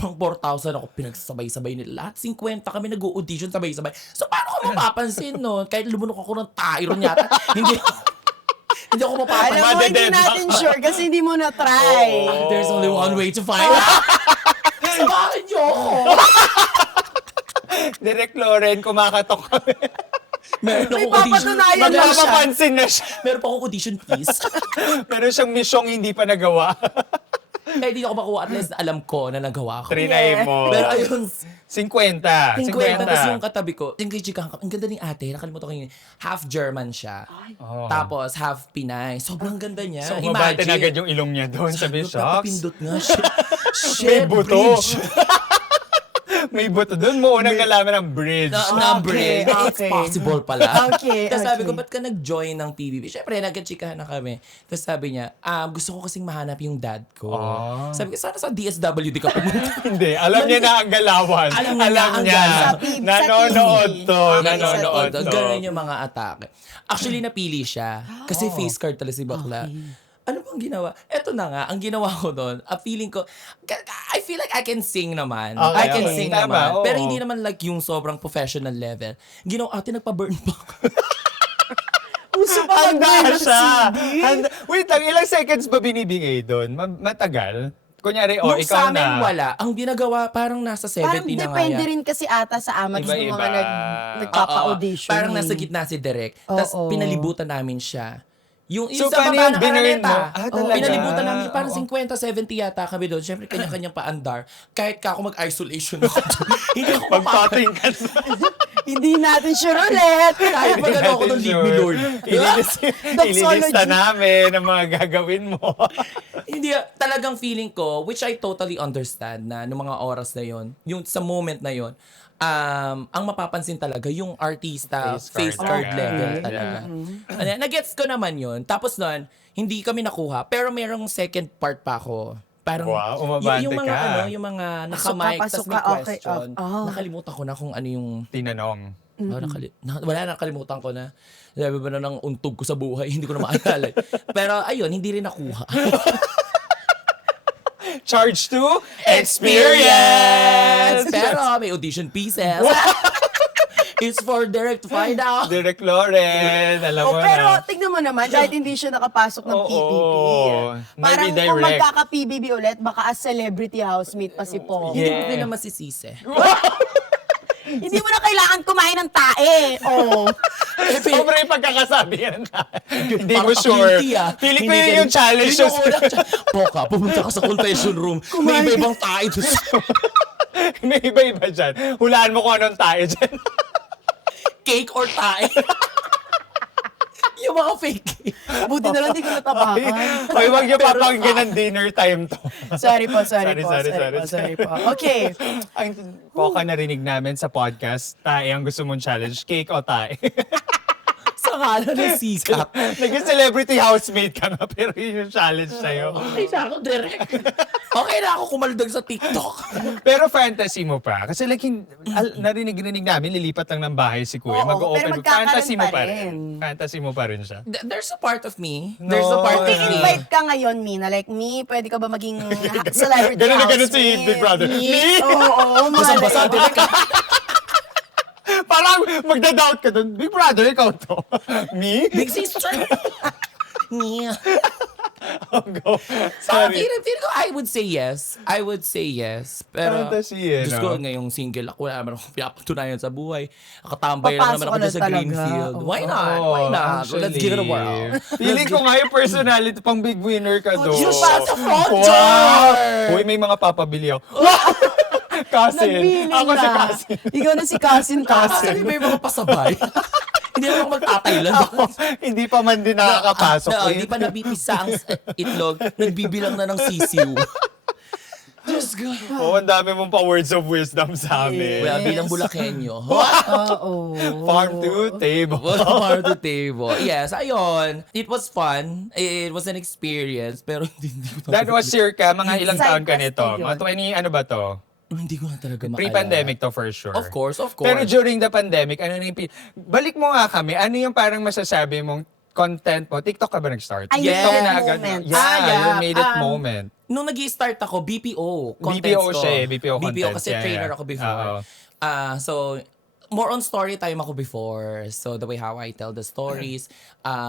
Pang 4,000 ako pinagsabay-sabay nila. Lahat 50 kami nag-audition sabay-sabay. So, paano ko mapapansin no? Kahit lumunok ako ng tyron yata. Hindi ako mapapansin. Alam mo, hindi Madeded. natin sure kasi hindi mo na-try. There's only one way to find out. Bakit niyo ako? Direct Lauren, kumakatok kami. Meron May akong audition. papatunayan lang siya. Magpapapansin na siya. Meron pa akong audition fees. Meron siyang misyong hindi pa nagawa. Kaya hindi ako makuha at least alam ko na nagawa ko. Trinay mo. Pero ayun, 50. 50. Tapos yung katabi ko, yung kay Chika, ang ganda ni ate, nakalimutan ko yun. Half German siya. Oh. Tapos half Pinay. Sobrang ganda niya. So, mabatin agad yung ilong niya doon. Sabi, shocks. Napapindot nga siya. May buto. Bridge. May buto doon. Mo unang nalaman ng bridge. Number. Okay, It's okay. possible pala. Okay, Tapos sabi ko, okay. ba't ka nag-join ng PBB? Siyempre, nagka-chikahan na kami. Tapos sabi niya, gusto ko kasing mahanap yung dad ko. Sabi ko, sana sa DSWD ka pumunta. Hindi. Alam niya na ang galawan. Alam niya ang niya. galawan. Sa TV. Nanonood to. Okay, Nanonood sa to. Ganun yung mga atake. Actually, napili siya. Kasi face card talaga si bakla. Ano bang ginawa? Eto na nga, ang ginawa ko doon, feeling ko, I feel like I can sing naman. Okay, I can okay. sing Tama, naman. oo. Pero hindi naman like yung sobrang professional level. Ginawa, nagpa-burn pa. Uso pa Handa mag-burn ng siya. CD. Wait lang, ilang seconds ba binibigay doon? Matagal? Kunyari, Nung ikaw sa amin, na. wala. Ang ginagawa, parang nasa 70 Parang na nga depende yan. rin kasi ata sa amat ng Iba-iba. mga nagpapa-audition. Parang nasa gitna si Derek. Tapos Oo. pinalibutan namin siya. Yung So, sa paano baba yun? ng Binarin mo? Araneta. Talaga? Pinalibutan namin parang Oo. 50-70 yata kami doon. Siyempre, kanya-kanyang paandar. Kahit ka ako mag-isolation ako doon. Hindi ako Pagpating ka sa... Hindi natin sure ulit. Kahit pag ano ako doon, leave me Lord. Ililista namin ang mga gagawin mo. Hindi, talagang feeling ko, which I totally understand na noong mga oras na yon, yung sa moment na yon, ang mapapansin talaga yung artista face card Okay. level Yeah. talaga. Nagets ko naman yon. Tapos nun, hindi kami nakuha, pero merong second part pa ako. Parang Wow, umabante yung mga ka. yung mga naka-mic tas pasok may ka, okay, question. oh. Nakalimutan ko na kung ano yung Tinanong. wala, nakalimutan ko na. Sabi ba na ng untog ko sa buhay, hindi ko na maalala. Pero ayun, hindi rin nakuha. Charge to experience! Pero may audition pieces. It's for Derek to find out. Direct Lauren, alam mo Pero na. tignan mo naman, kahit hindi siya nakapasok ng Oo. PBB. May Parang kung redirect. magkaka-PBB ulit, baka as celebrity housemate pa si Po. Hindi Yeah. ko din naman sisisi. Hindi mo na kailangan kumain ng tae. Oh. Sobra yung pagkakasabi yan. Hindi mo Parang sure. guilty, ah. Feeling ko Hindi yun ganun. yung challenge. Yun yung unang Poka, pumunta ka sa confession room. May iba-ibang tayo doon. May iba-iba dyan. Hulaan mo kung anong tayo dyan. Cake or tae. Yung mga fake cake. Buti na lang di ko natapakan. Hoy, wag niyo papakinggan ng dinner time to. Sorry po. Sorry. Po. Okay. Ang poka narinig namin sa podcast, tae ang gusto mong challenge, cake o tae. Sa ngala ng sikap. Naging celebrity housemate ka nga, pero yun yung challenge sa'yo. Okay na ako, Derek. Okay na ako kumaldag sa TikTok. Pero fantasy mo pa. Kasi like, narinig namin, lilipat lang ng bahay si Kuya. Oo, Mag-open. pero magkakaroon Fantasy mo pa pa rin. rin. Fantasy mo pa rin siya. There's a part of me. No. There's a part of me. I-invite ka ngayon, Mina. Like, me, pwede ka ba maging celebrity Ganun na ganun housemate? si Big Brother. Me? Oo, Basang-basa, malay. Derek. Parang magda-doubt ka dun. Big Brother, ikaw to. Me? Big sister. Nia. Oh, go. Sorry. Feeling ko, I would say yes. I would say yes. Pero, Fantasy, eh, Diyos no? ko, ngayong single ako, wala naman akong pinapatunayan sa buhay. Nakatambay lang naman ako Papasok dyan sa ulit Greenfield. talaga. Why not? Oo, Why not? actually. Let's give it a whirl. Feeling ko nga yung personality, pang big winner ka doon. You shot the front Wow! door! Uy, may mga papabili ako. Cousin. Nagbiling Ako si na. Cousin. Ikaw na si Cousin. Kasi may mga pasabay. Hindi naman ako magtataylan. Hindi pa man din nakakapasok. Hindi pa nabipisa ang itlog. Nagbibilang na ng sisiw. Diyos ko. Oh, ang dami mong pa words of wisdom sa amin. Well, bilang Bulakenyo. Oo. Farm to table. Farm to table. Yes, ayun. It was fun. It was an experience. Pero hindi ko That was circa, mga ilang Side taon ka quest nito? yun. Mga 20, ano ba to? Hindi ko na talaga maalala. Pre-pandemic to for sure. Of course. Pero during the pandemic, ano na yung balik mo nga kami, ano yung parang masasabi mong content mo? TikTok ka ba nag-start? Ay, Yes. TikTok na that agad. moment. Yeah, Yeah. you made it moment. Nung nag-i-start ako, BPO. Contents BPO ko. siya eh, BPO contents. kasi Yeah, trainer yeah. ako before. Oo. So, more on story time ako before. So, the way how I tell the stories,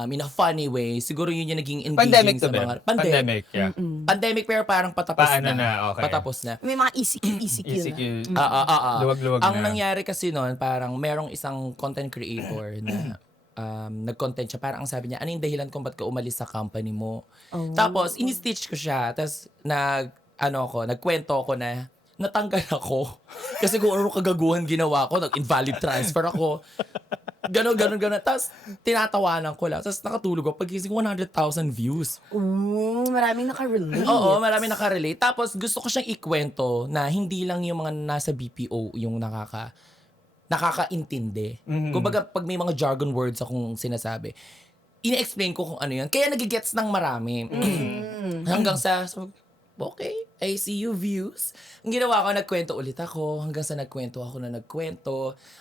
in a funny way, siguro yun yung naging engaging Pandemic sa to mga... ba? Pandemic, yeah. Pandemic pero parang patapos Paano na. na? Okay. Patapos na. May mga ECQ ECQ. Ah. Luwag-luwag Ang na. nangyari kasi noon, parang merong isang content creator na nag-content siya. Parang ang sabi niya, ano yung dahilan kung ba't ka umalis sa company mo? Tapos, in-stitch ko siya. Tapos, nagkwento ako na natanggal ako. Kasi kung ano kagaguhan ginawa ko, nag-invalid transfer ako. Ganon. Tapos, tinatawanan ko lang. Tapos, nakatulog ako. Pagkising 100,000 views. Ooh, maraming nakarelate. Oo, marami nakarelate. Tapos gusto ko siyang ikwento na hindi lang yung mga nasa BPO yung nakakaintindi. Kumbaga, pag may mga jargon words akong sinasabi, ine-explain ko kung ano yun. Kaya nagigets ng marami. Hanggang sa, okay, I see you views. Ang ginawa ko, nagkwento ulit ako. Hanggang sa nagkwento.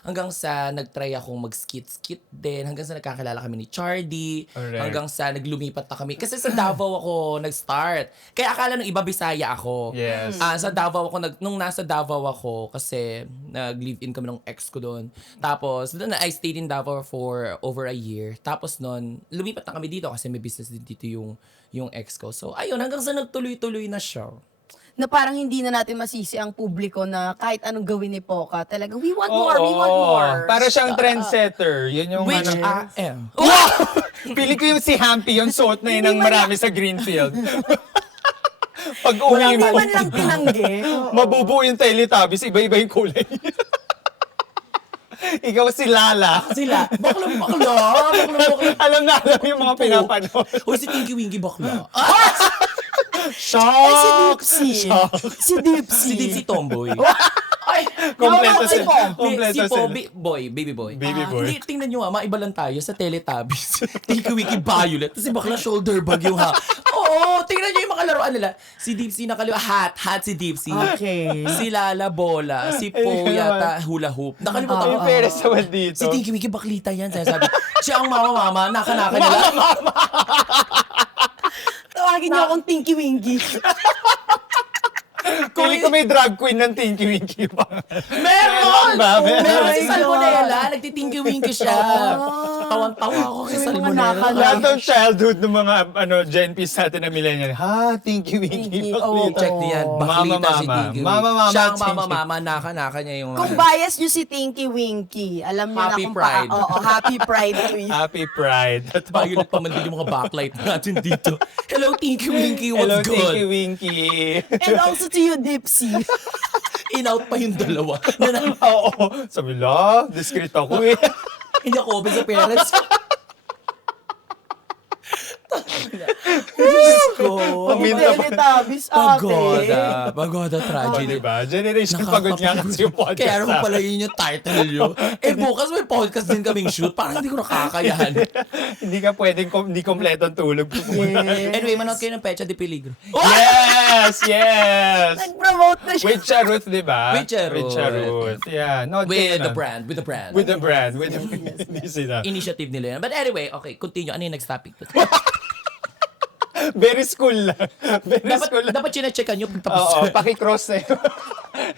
Hanggang sa nagtry akong mag-skit din. Hanggang sa nagkakilala kami ni Chardy. Alright. Hanggang sa naglumipat na kami. Kasi sa Davao ako nag-start. Kaya akala nung iba Bisaya ako. Yes. Sa Davao ako, nung nasa Davao ako, kasi nag-live-in kami ng ex ko doon. Tapos, doon I stayed in Davao for over a year. Tapos noon, lumipat na kami dito kasi may business din dito yung ex ko. So, ayun, hanggang sa nagtuloy-tuloy na siya. Na parang hindi na natin masisi ang publiko na kahit anong gawin ni Poca, talaga, we want more, we want more. Para siyang trendsetter. Yun yung Which ano. I am. Pili ko yung si Hampy, yung suot na yun ng marami sa Greenfield. Pag uwi Walang mo, naman lang tinanggi. mabubuo yung Teletubbies, iba-iba yung kulay. Ikaw si Lala. Sila, bakla. Alam na alam yung mga pinapanood. O si Tinky Winky bakla. Shock! Si Si Dipsy. Dipsy Tomboy. Ay, Kompleto si sila. Pom. Kompleto si Po, sila. baby boy. Baby boy. Hindi, tingnan nyo maiba lang tayo sa Teletubbies. Tinky Winky Violet. Tapos si bakla shoulder bag yung ha. Oo, tingnan nyo yung mga laruan nila. Si Dipsy nakaliwa, hat si Dipsy. Okay. Si Lala bola. Si Po Ayun yata hula hoop. Nakalimutan Yung ko. Perez naman dito. Si Tinky Winky baklita yan. Sabi, siya ang mama, naka-naka nila. Tawagin niyo akong Tinky Winky. Kung ko may drag queen ng Tinky Winky pa. Meron! ba? Meron my si Salmonella. Nagtitinky-winky siya. Tawan-tawa ako kay May mga Salmonella. nakala- Lahat ng childhood ng mga Gen P's natin na millennial. Ha, Tinky Winky. Tinky, oo. Baklita. Check niyan. Baklita si Mama. Tinky Mama, Winky. mama, Siya ang Tinky. mama, naka-naka niya yung... Kung bias niyo si Tinky Winky, alam niyo Happy na kung Pride. Oo, happy pride to you. Happy Pride. Violet pa man din yung mga backlight natin dito. Hello, Tinky Winky. What's Hello, good? Tinky Winky. And also to you, Dipsy. In-out pa yung dalawa. Oo. Sabi la, discreet ako eh. Hindi ako open sa parents. Diyos ko. Paminta pa. Teletubbies, Pagoda. Pagoda O, tragedy. diba? Generation pagod nga kasi yung podcast. Kaya naman pala yun yung title nyo. Bukas may podcast din kaming shoot. Parang hindi ko nakakayahan. Hindi ka pwedeng, hindi kompleto ang tulog. Anyway, manood kayo ng Pecha de Peligro. Yes! Yes! Nag-promote na siya. With Charut, di ba? With Charut. With Charut. Yeah. No, With the brand. With the brand. With the hindi sila. Initiative nila yan. But anyway, okay, continue. Ano yung next topic? Very school lang. Very school lang. Dapat sinacheckan nyo pag tapos. Oo, pakicross na yun.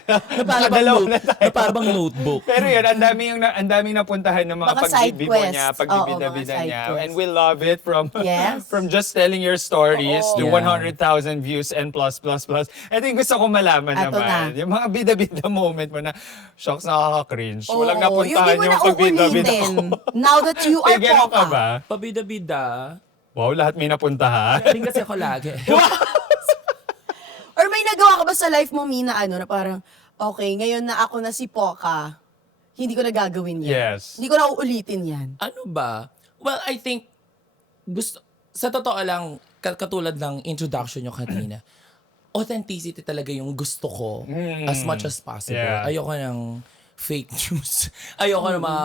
Naparabang Nakadalaw na tayo. notebook. Pero yun, ang daming napuntahan ng mga Mga side pagbibibo quests. niya, Oo, pagbibida-bida mga side niya. quests. And we love it from Yes. from just telling your stories to Yeah. 100,000 views and plus. Ito yung gusto ko malaman Ito naman. na. Yung mga bida-bida moment mo na, shocks, nakaka-cringe. Walang Oo, napuntahan hindi mo yung na pagbida-bida ko. uulitin. Now that you are Eh, gano'n ka Poca. ba? Pabida-bida. Wow, lahat may napuntahan. Galing kasi ako lagi. Or may nagawa ka ba sa life mo, Mina, na parang, okay, ngayon na ako na si Poca, hindi ko na gagawin yan. Yes. Hindi ko na uulitin yan. Ano ba? Well, I think, sa totoo lang, katulad ng introduction nyo kanina, authenticity talaga yung gusto ko as much as possible. Yeah. Ayoko ng fake news. Ayoko ng mga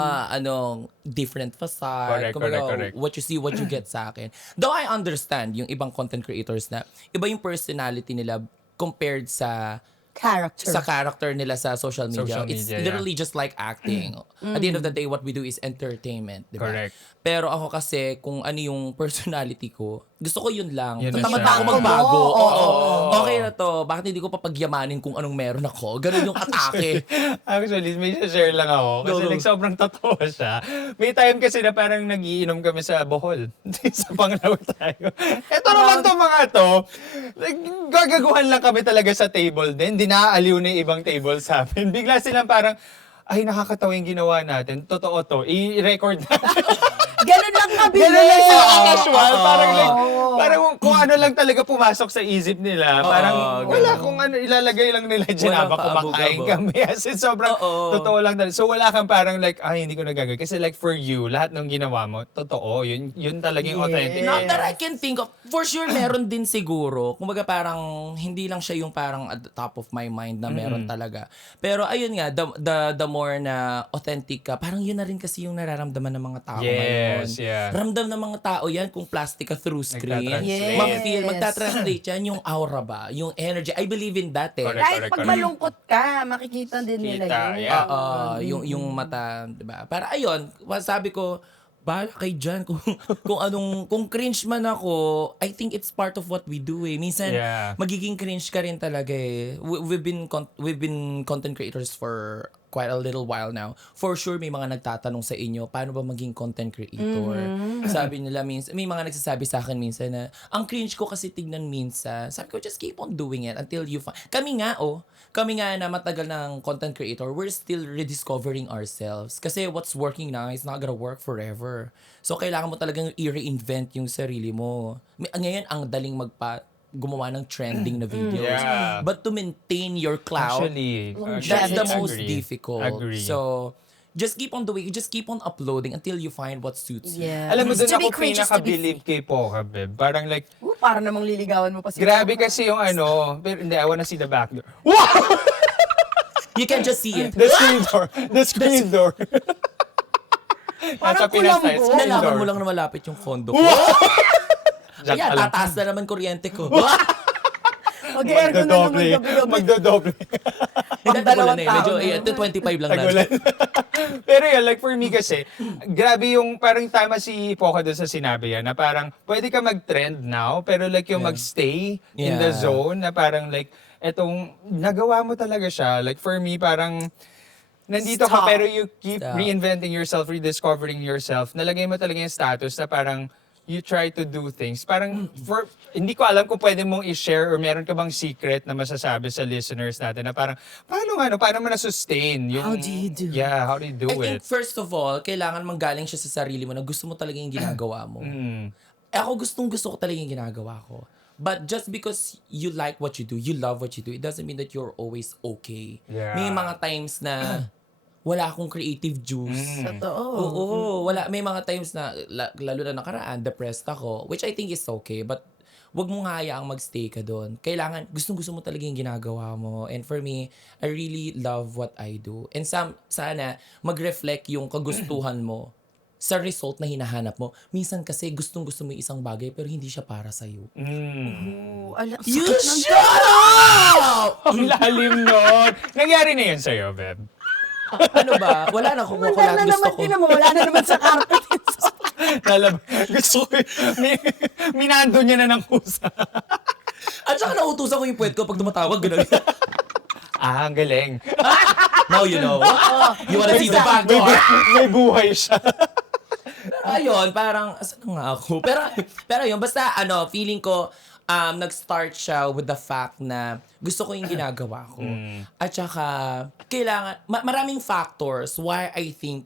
different facade. Correct, Kumbaga, correct. what you see, what you get sa akin. Though I understand yung ibang content creators na iba yung personality nila compared sa character nila sa social media. Social It's media, literally just like acting. At the end of the day, what we do is entertainment. Diba? Correct. Pero ako kasi, kung ano yung personality ko, gusto ko yun lang. Yun na Tamad siya. na ako magbago. Oo, Oo. Okay na to. Bakit hindi ko papagyamanin kung anong meron ako? Ganun yung atake. Actually, may share lang ako. Kasi Go, go. like, sobrang totoo siya. May time kasi na parang nagiinom kami sa Bohol. sa Pangunawa tayo. Ito naman to mga to. Like, gagaguhan lang kami talaga sa table din. Hindi naaaliw na yung ibang table sa amin. Bigla silang parang, ay, nakakatawa yung ginawa natin. Totoo to. I-record natin. Ganun lang kabilis. Ganun lang sa casual. Parang like, Oo. parang kung ano lang talaga pumasok sa isip nila. Parang Oo, wala ganun. kung ano, ilalagay lang nila dyan Walang habang kumakain kaabo-gabo. kami. As in, sobrang Oo. totoo lang talaga. So wala kang parang like, ay, hindi ko nagagawin. Kasi like for you, lahat ng ginawa mo, totoo. Yun talagang Yes. authentic. Not that I can think of. For sure, meron din siguro. Kumbaga parang, hindi lang siya yung parang at the top of my mind na meron talaga. Pero ayun nga, the more na authentic ka, parang yun na rin kasi yung nararamdaman ng mga tao ngayon. Yes, yeah. Ramdam ng mga tao yan kung plastic ka through screen. Nagtatrans- Mag-feel, Yes. magta-translate yan yung aura ba, yung energy. I believe in that eh. Correct. Kahit pag malungkot ka, makikita din nila Kita, yun. yeah. Yung mata, 'di ba? Para ayun, sabi ko, bahala kay dyan kung cringe man ako, I think it's part of what we do eh. Minsan Yeah. magiging cringe ka rin talaga eh. We've been content creators for quite a little while now. For sure may mga nagtatanong sa inyo, paano ba maging content creator? Sabi nila minsan, may mga nagsasabi sa akin minsan na, ang cringe ko kasi tignan minsan. Sabi ko, just keep on doing it until you find. Kami nga na matagal ng content creator, we're still rediscovering ourselves. Kasi what's working now is not gonna work forever. So, kailangan mo talagang i-reinvent yung sarili mo. Ngayon, ang daling gumawa ng trending na videos. Yeah. But to maintain your clout, Actually, that's the most agree. difficult. Agree. So, just keep on doing, just keep on uploading until you find what suits you. Yeah. Alam mo, doon To ako be cringe is to be pinaka-believe kay Poca, Beb. Parang like, Para namang liligawan mo pa si grabe kasi yung ano, pero hindi, I wanna see the back door. Wow! You can just see it. The screen door. The screen door. Parang Nasa Pinas tayo, kulambo. screen Nalaman door. mo lang na malapit yung condo ko. Diyan Ayan, ka lang. tataas na naman kuryente ko. Mag-aircon na naman Magdodoble. gabi-gabi. Magdodoble. Nagtagulan na eh. Medyo, tao na. 25 lang na. Tagulan. Pero yun, like for me kasi, grabe yung parang tama si Poca doon sa sinabi yan, na parang pwede ka mag-trend now, pero like yung magstay in the Yeah. zone, na parang like, etong nagawa mo talaga siya. Like for me, parang nandito ka Stop. pero you keep Stop. reinventing yourself, rediscovering yourself. Nalagay mo talaga yung status na parang you try to do things. Parang, hindi ko alam kung pwede mong i-share or meron ka bang secret na masasabi sa listeners natin na parang, paano mo na-sustain yung... How do you do? Yeah, how do you do I think it? first of all, kailangan manggaling siya sa sarili mo na gusto mo talaga yung ginagawa mo. Mm. Ako gusto ko talaga yung ginagawa ko. But just because you like what you do, you love what you do, it doesn't mean that you're always okay. Yeah. May mga times na wala akong creative juice. Totoo. Oo, wala. May mga times na, lalo na nakaraan, depressed ako, which I think is okay, but wag mong hayaang magstay ka doon. Kailangan, gustong-gusto mo talaga yung ginagawa mo. And for me, I really love what I do. And sana, mag-reflect yung kagustuhan mo sa result na hinahanap mo. Minsan kasi gustong-gusto mo yung isang bagay pero hindi siya para sa'yo. Oh, ala, You sakit ng shut up! Ang lalim nun. Nangyari na yun sa'yo, Beb. Ano ba? Wala na kung Wala wala na gusto naman, ko. tinan mo, wala na naman sa carpet. Gusto ko minando niya na ng kusa. At saka nautusan ko yung puwet ko pag tumatawag. Ganun. Ang galing. Now you know. You wanna see the back door? May buhay siya. Ayun, parang, asan na nga ako? Pero yun, basta feeling ko, nag-start siya with the fact na gusto ko yung ginagawa ko. At saka, kailangan, maraming factors why I think,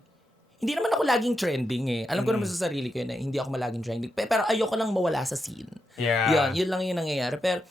hindi naman ako laging trending eh. Alam ko naman sa sarili ko yun na hindi ako malaging trending. Pero ayoko lang mawala sa scene. Yeah. Yun lang yung nangyayari. Pero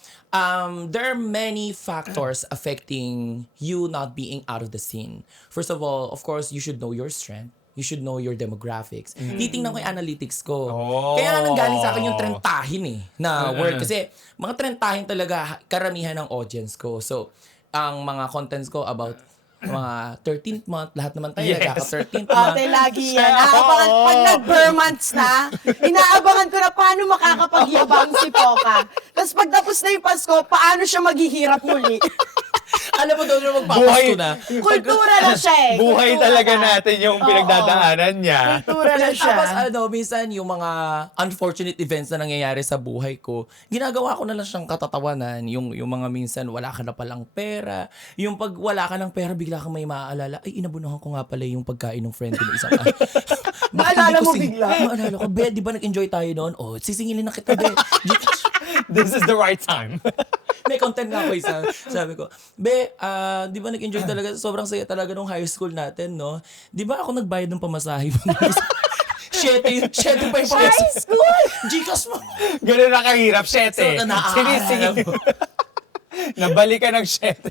there are many factors affecting you not being out of the scene. First of all, of course, you should know your strength. you should know your demographics. Titingnan ko yung analytics ko. Oh. Kaya nga nanggaling sa akin yung trentahin na word. Kasi mga trentahin talaga karamihan ng audience ko. So, ang mga contents ko about mga 13th month, lahat naman tayo nagkaka-13th month. Ate, lagi yan. Naabangan, pag nag-bare months na, inaabangan ko na paano makakapagyabang si Poca. Tapos pag tapos na yung Pasko, paano siya maghihirap muli? Alam mo doon na magpapasko na. Kultura na siya eh. Buhay Kultura talaga na. natin yung pinagdadaanan niya. Kultura na siya. Tapos minsan yung mga unfortunate events na nangyayari sa buhay ko, ginagawa ko na lang siyang katatawanan. Yung mga minsan wala ka na palang pera. Yung pag wala ka ng pera, bigla kang may maaalala, ay inabunuhan ko nga pala yung pagkain ng friend ko na isang Maalala mo bigla? Maalala ko, be, di ba nag-enjoy tayo noon? Oh, sisingilin na kita, be. This is the right time. May content nga ako isa. Sabi ko, be, di ba nag-enjoy talaga? Sobrang saya talaga nung high school natin, no? Di ba ako nagbayad ng pamasahe? Shete pa yung pamasahe. High school! Gcash mo. Ganun na kahirap, syete. So, naaalala mo. Nabalik ka ng syete.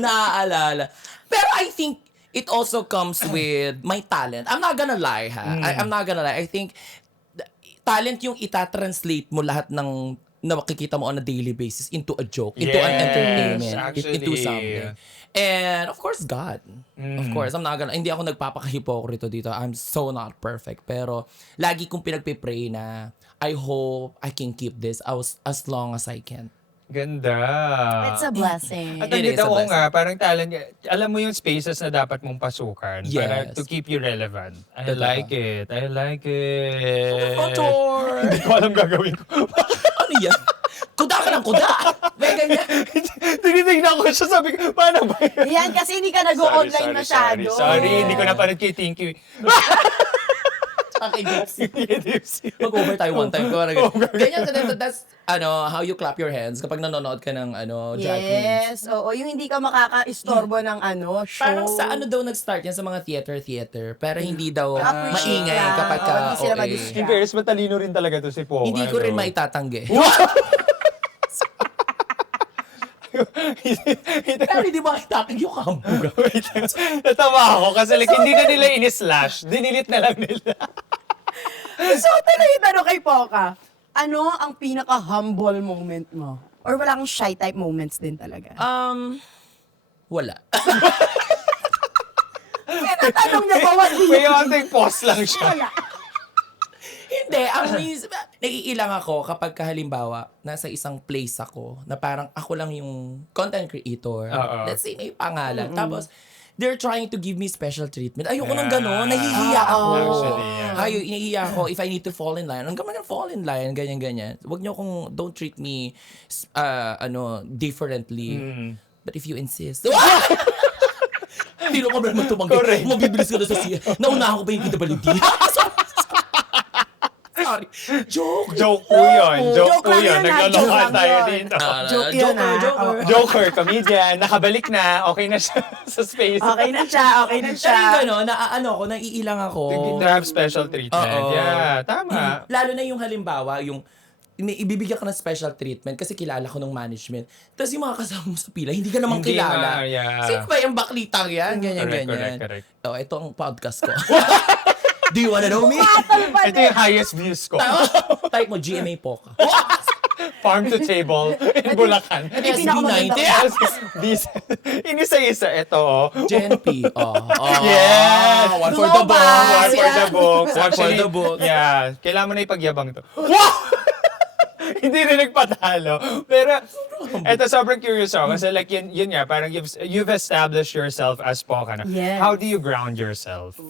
Naaalala. Pero I think it also comes with my talent. I'm not gonna lie, ha? I'm not gonna lie. I think talent yung itatranslate mo lahat ng na makikita mo on a daily basis into a joke, into an Yes, entertainment, actually. into something. And of course, God. Of course, hindi ako nagpapakahipokrito dito. I'm so not perfect. Pero lagi kong pinagpipray na I hope I can keep this as long as I can. Ganda. It's a blessing. At It ang is a ganda ko blessing. nga, parang talent, alam mo yung spaces na dapat mong pasukan para Yes. to keep you relevant. I Totoo. like it. I like it. Motor! Hindi ko alam gagawin ko. Ano yan? Kuda ka ng kuda! May ganyan. Tinitignan ko siya, sabi ko, paano ba yan? Yan, kasi hindi ka nag-online masyado. Sorry, hindi ko napanood kay Tinky. Mag-over tayo one time. Ganyan, that's how you clap your hands kapag nanonood ka ng drag queens. Yes, oo. Yung hindi ka makaka-istorbo ng show. Parang sa daw nag-start yan sa mga theater, pero hindi daw Appreciate maingay lang. kapag ka Oo, hindi sila OA. mag-distract. In fairness, matalino rin talaga to si Poca. Hindi ko rin maitatanggi. Pero hindi maitatanggi yung kambuga. Wait lang. Natawa ako kasi like, hindi na nila in-slash. Dinilit na lang nila. So, talaga yung tanong kay Poca, ano ang pinaka-humble moment mo? Or wala kang shy type moments din talaga? Wala. Tanong niya ba, what do you May onting pause lang siya. Wala. Hindi, naiilang ako kapag halimbawa nasa isang place ako na parang ako lang yung content creator. Oo. Let's say may pangalan. Tapos, they're trying to give me special treatment. Ayoko nang gano'n. Nahihiya ako. Actually, yeah. Inihiya ako if I need to fall in line. Ang gaman ng fall in line, ganyan-ganyan. Huwag niyo don't treat me differently. But if you insist. Hindi ko ba naman tumanggi. Correct. Mabibilis ko na sa siya. Naunahan ko ba yung PWD? Sorry. Joke. Joke po yun. Joke Joke po lang yun. yun, Naglolokohan joke lang tayo yun. dito. Joke yun, Joker. Joker, comedian, nakabalik na, okay na siya sa space. Okay na siya, okay na siya. Pero yung gano'n, naiilang ako. To have special treatment. Oo. Yeah, tama. Lalo na yung halimbawa, yung ibibigyan ka ng special treatment kasi kilala ko ng management. Tapos yung mga kasama mo sa pila, hindi ka naman Hindi kilala. nga, yeah. Sino ba yung baklitang yan? Ganyan. Correct. Ito ang podcast ko. Do you wanna know me? Ito yung highest views ko. Type mo, GMA Poca. Farm to table in Bulacan. SB90. Inisa-isa. Ito, oh. Gen P. Yes! One for the Global. books. One for the books. One for Actually, the books. yeah. Kailangan mo na ipagyabang to. Wow! Hindi rin nagpatalo. Pero, eto, sobrang curious ako. Kasi like, yun nga, parang you've established yourself as Poca na. Yes. How do you ground yourself?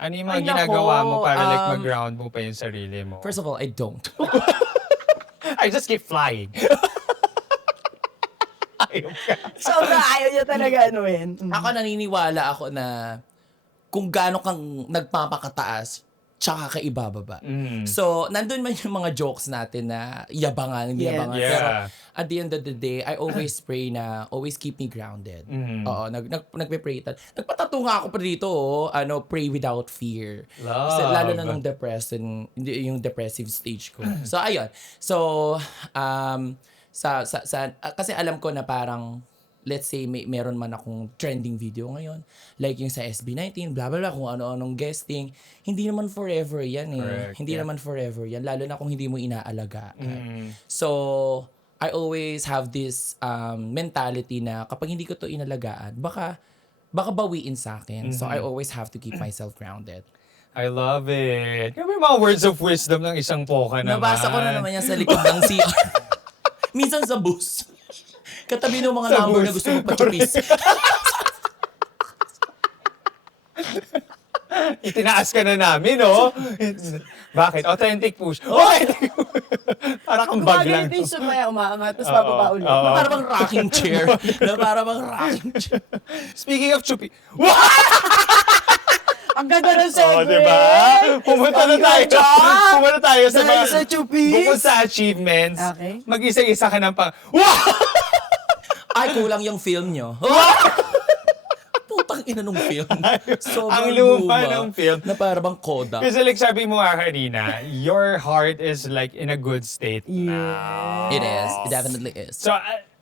Ano yung mga Ay, ginagawa mo nako, para like mag-ground mo pa yung sarili mo? First of all, I don't. I just keep flying. Ayaw ka. Sobra ayaw niya talaga anuin. Ako naniniwala ako na kung gaano kang nagpapakataas, tsaka ka ibababa. So, nandun man yung mga jokes natin na yabangan. Yeah. Pero at the end of the day, I always pray na always keep me grounded. Oo, nagpe-pray. Nagpatato nga ako pa dito, pray without fear. Love. Kasi lalo na nung yung depressive stage ko. So, ayun. So, kasi alam ko na parang let's say meron man akong trending video ngayon, like yung sa SB19, blah blah blah, kung ano-anong guesting, hindi naman forever yan eh. Correct, Hindi yeah. naman forever yan, lalo na kung hindi mo inaalagaan. So, I always have this mentality na kapag hindi ko to inalagaan, baka bawiin sa akin. So, I always have to keep myself grounded. I love it. May mga words of wisdom ng isang poka naman. Nabasa ko na naman yan sa likod ng CR. Minsan sa bus. Katabi ng mga Sa number bus. na gusto magpa-chupis. Itinaas ka na namin, no? Bakit? Authentic push. Okay. Para kang bag lang. Gumagano din siya maya umaangat, tapos bababa ulit. Oo. Para bang rocking chair. Para bang rocking chair. Speaking of chupi. Ang ganda ng Oh, segue! diba? Pumunta na tayo. Pumunta tayo sa Dahil mga... sa chupis. Bukod sa achievements, Okay. mag-isa-isa ka ng pang... Wow! Ay, kulang yung film nyo. Putang ina nung film. Sobrang Ang luma ng film. Na para bang Kodak. Kasi like sabi mo nga kanina, your heart is like in a good state now. It is. It definitely is. So,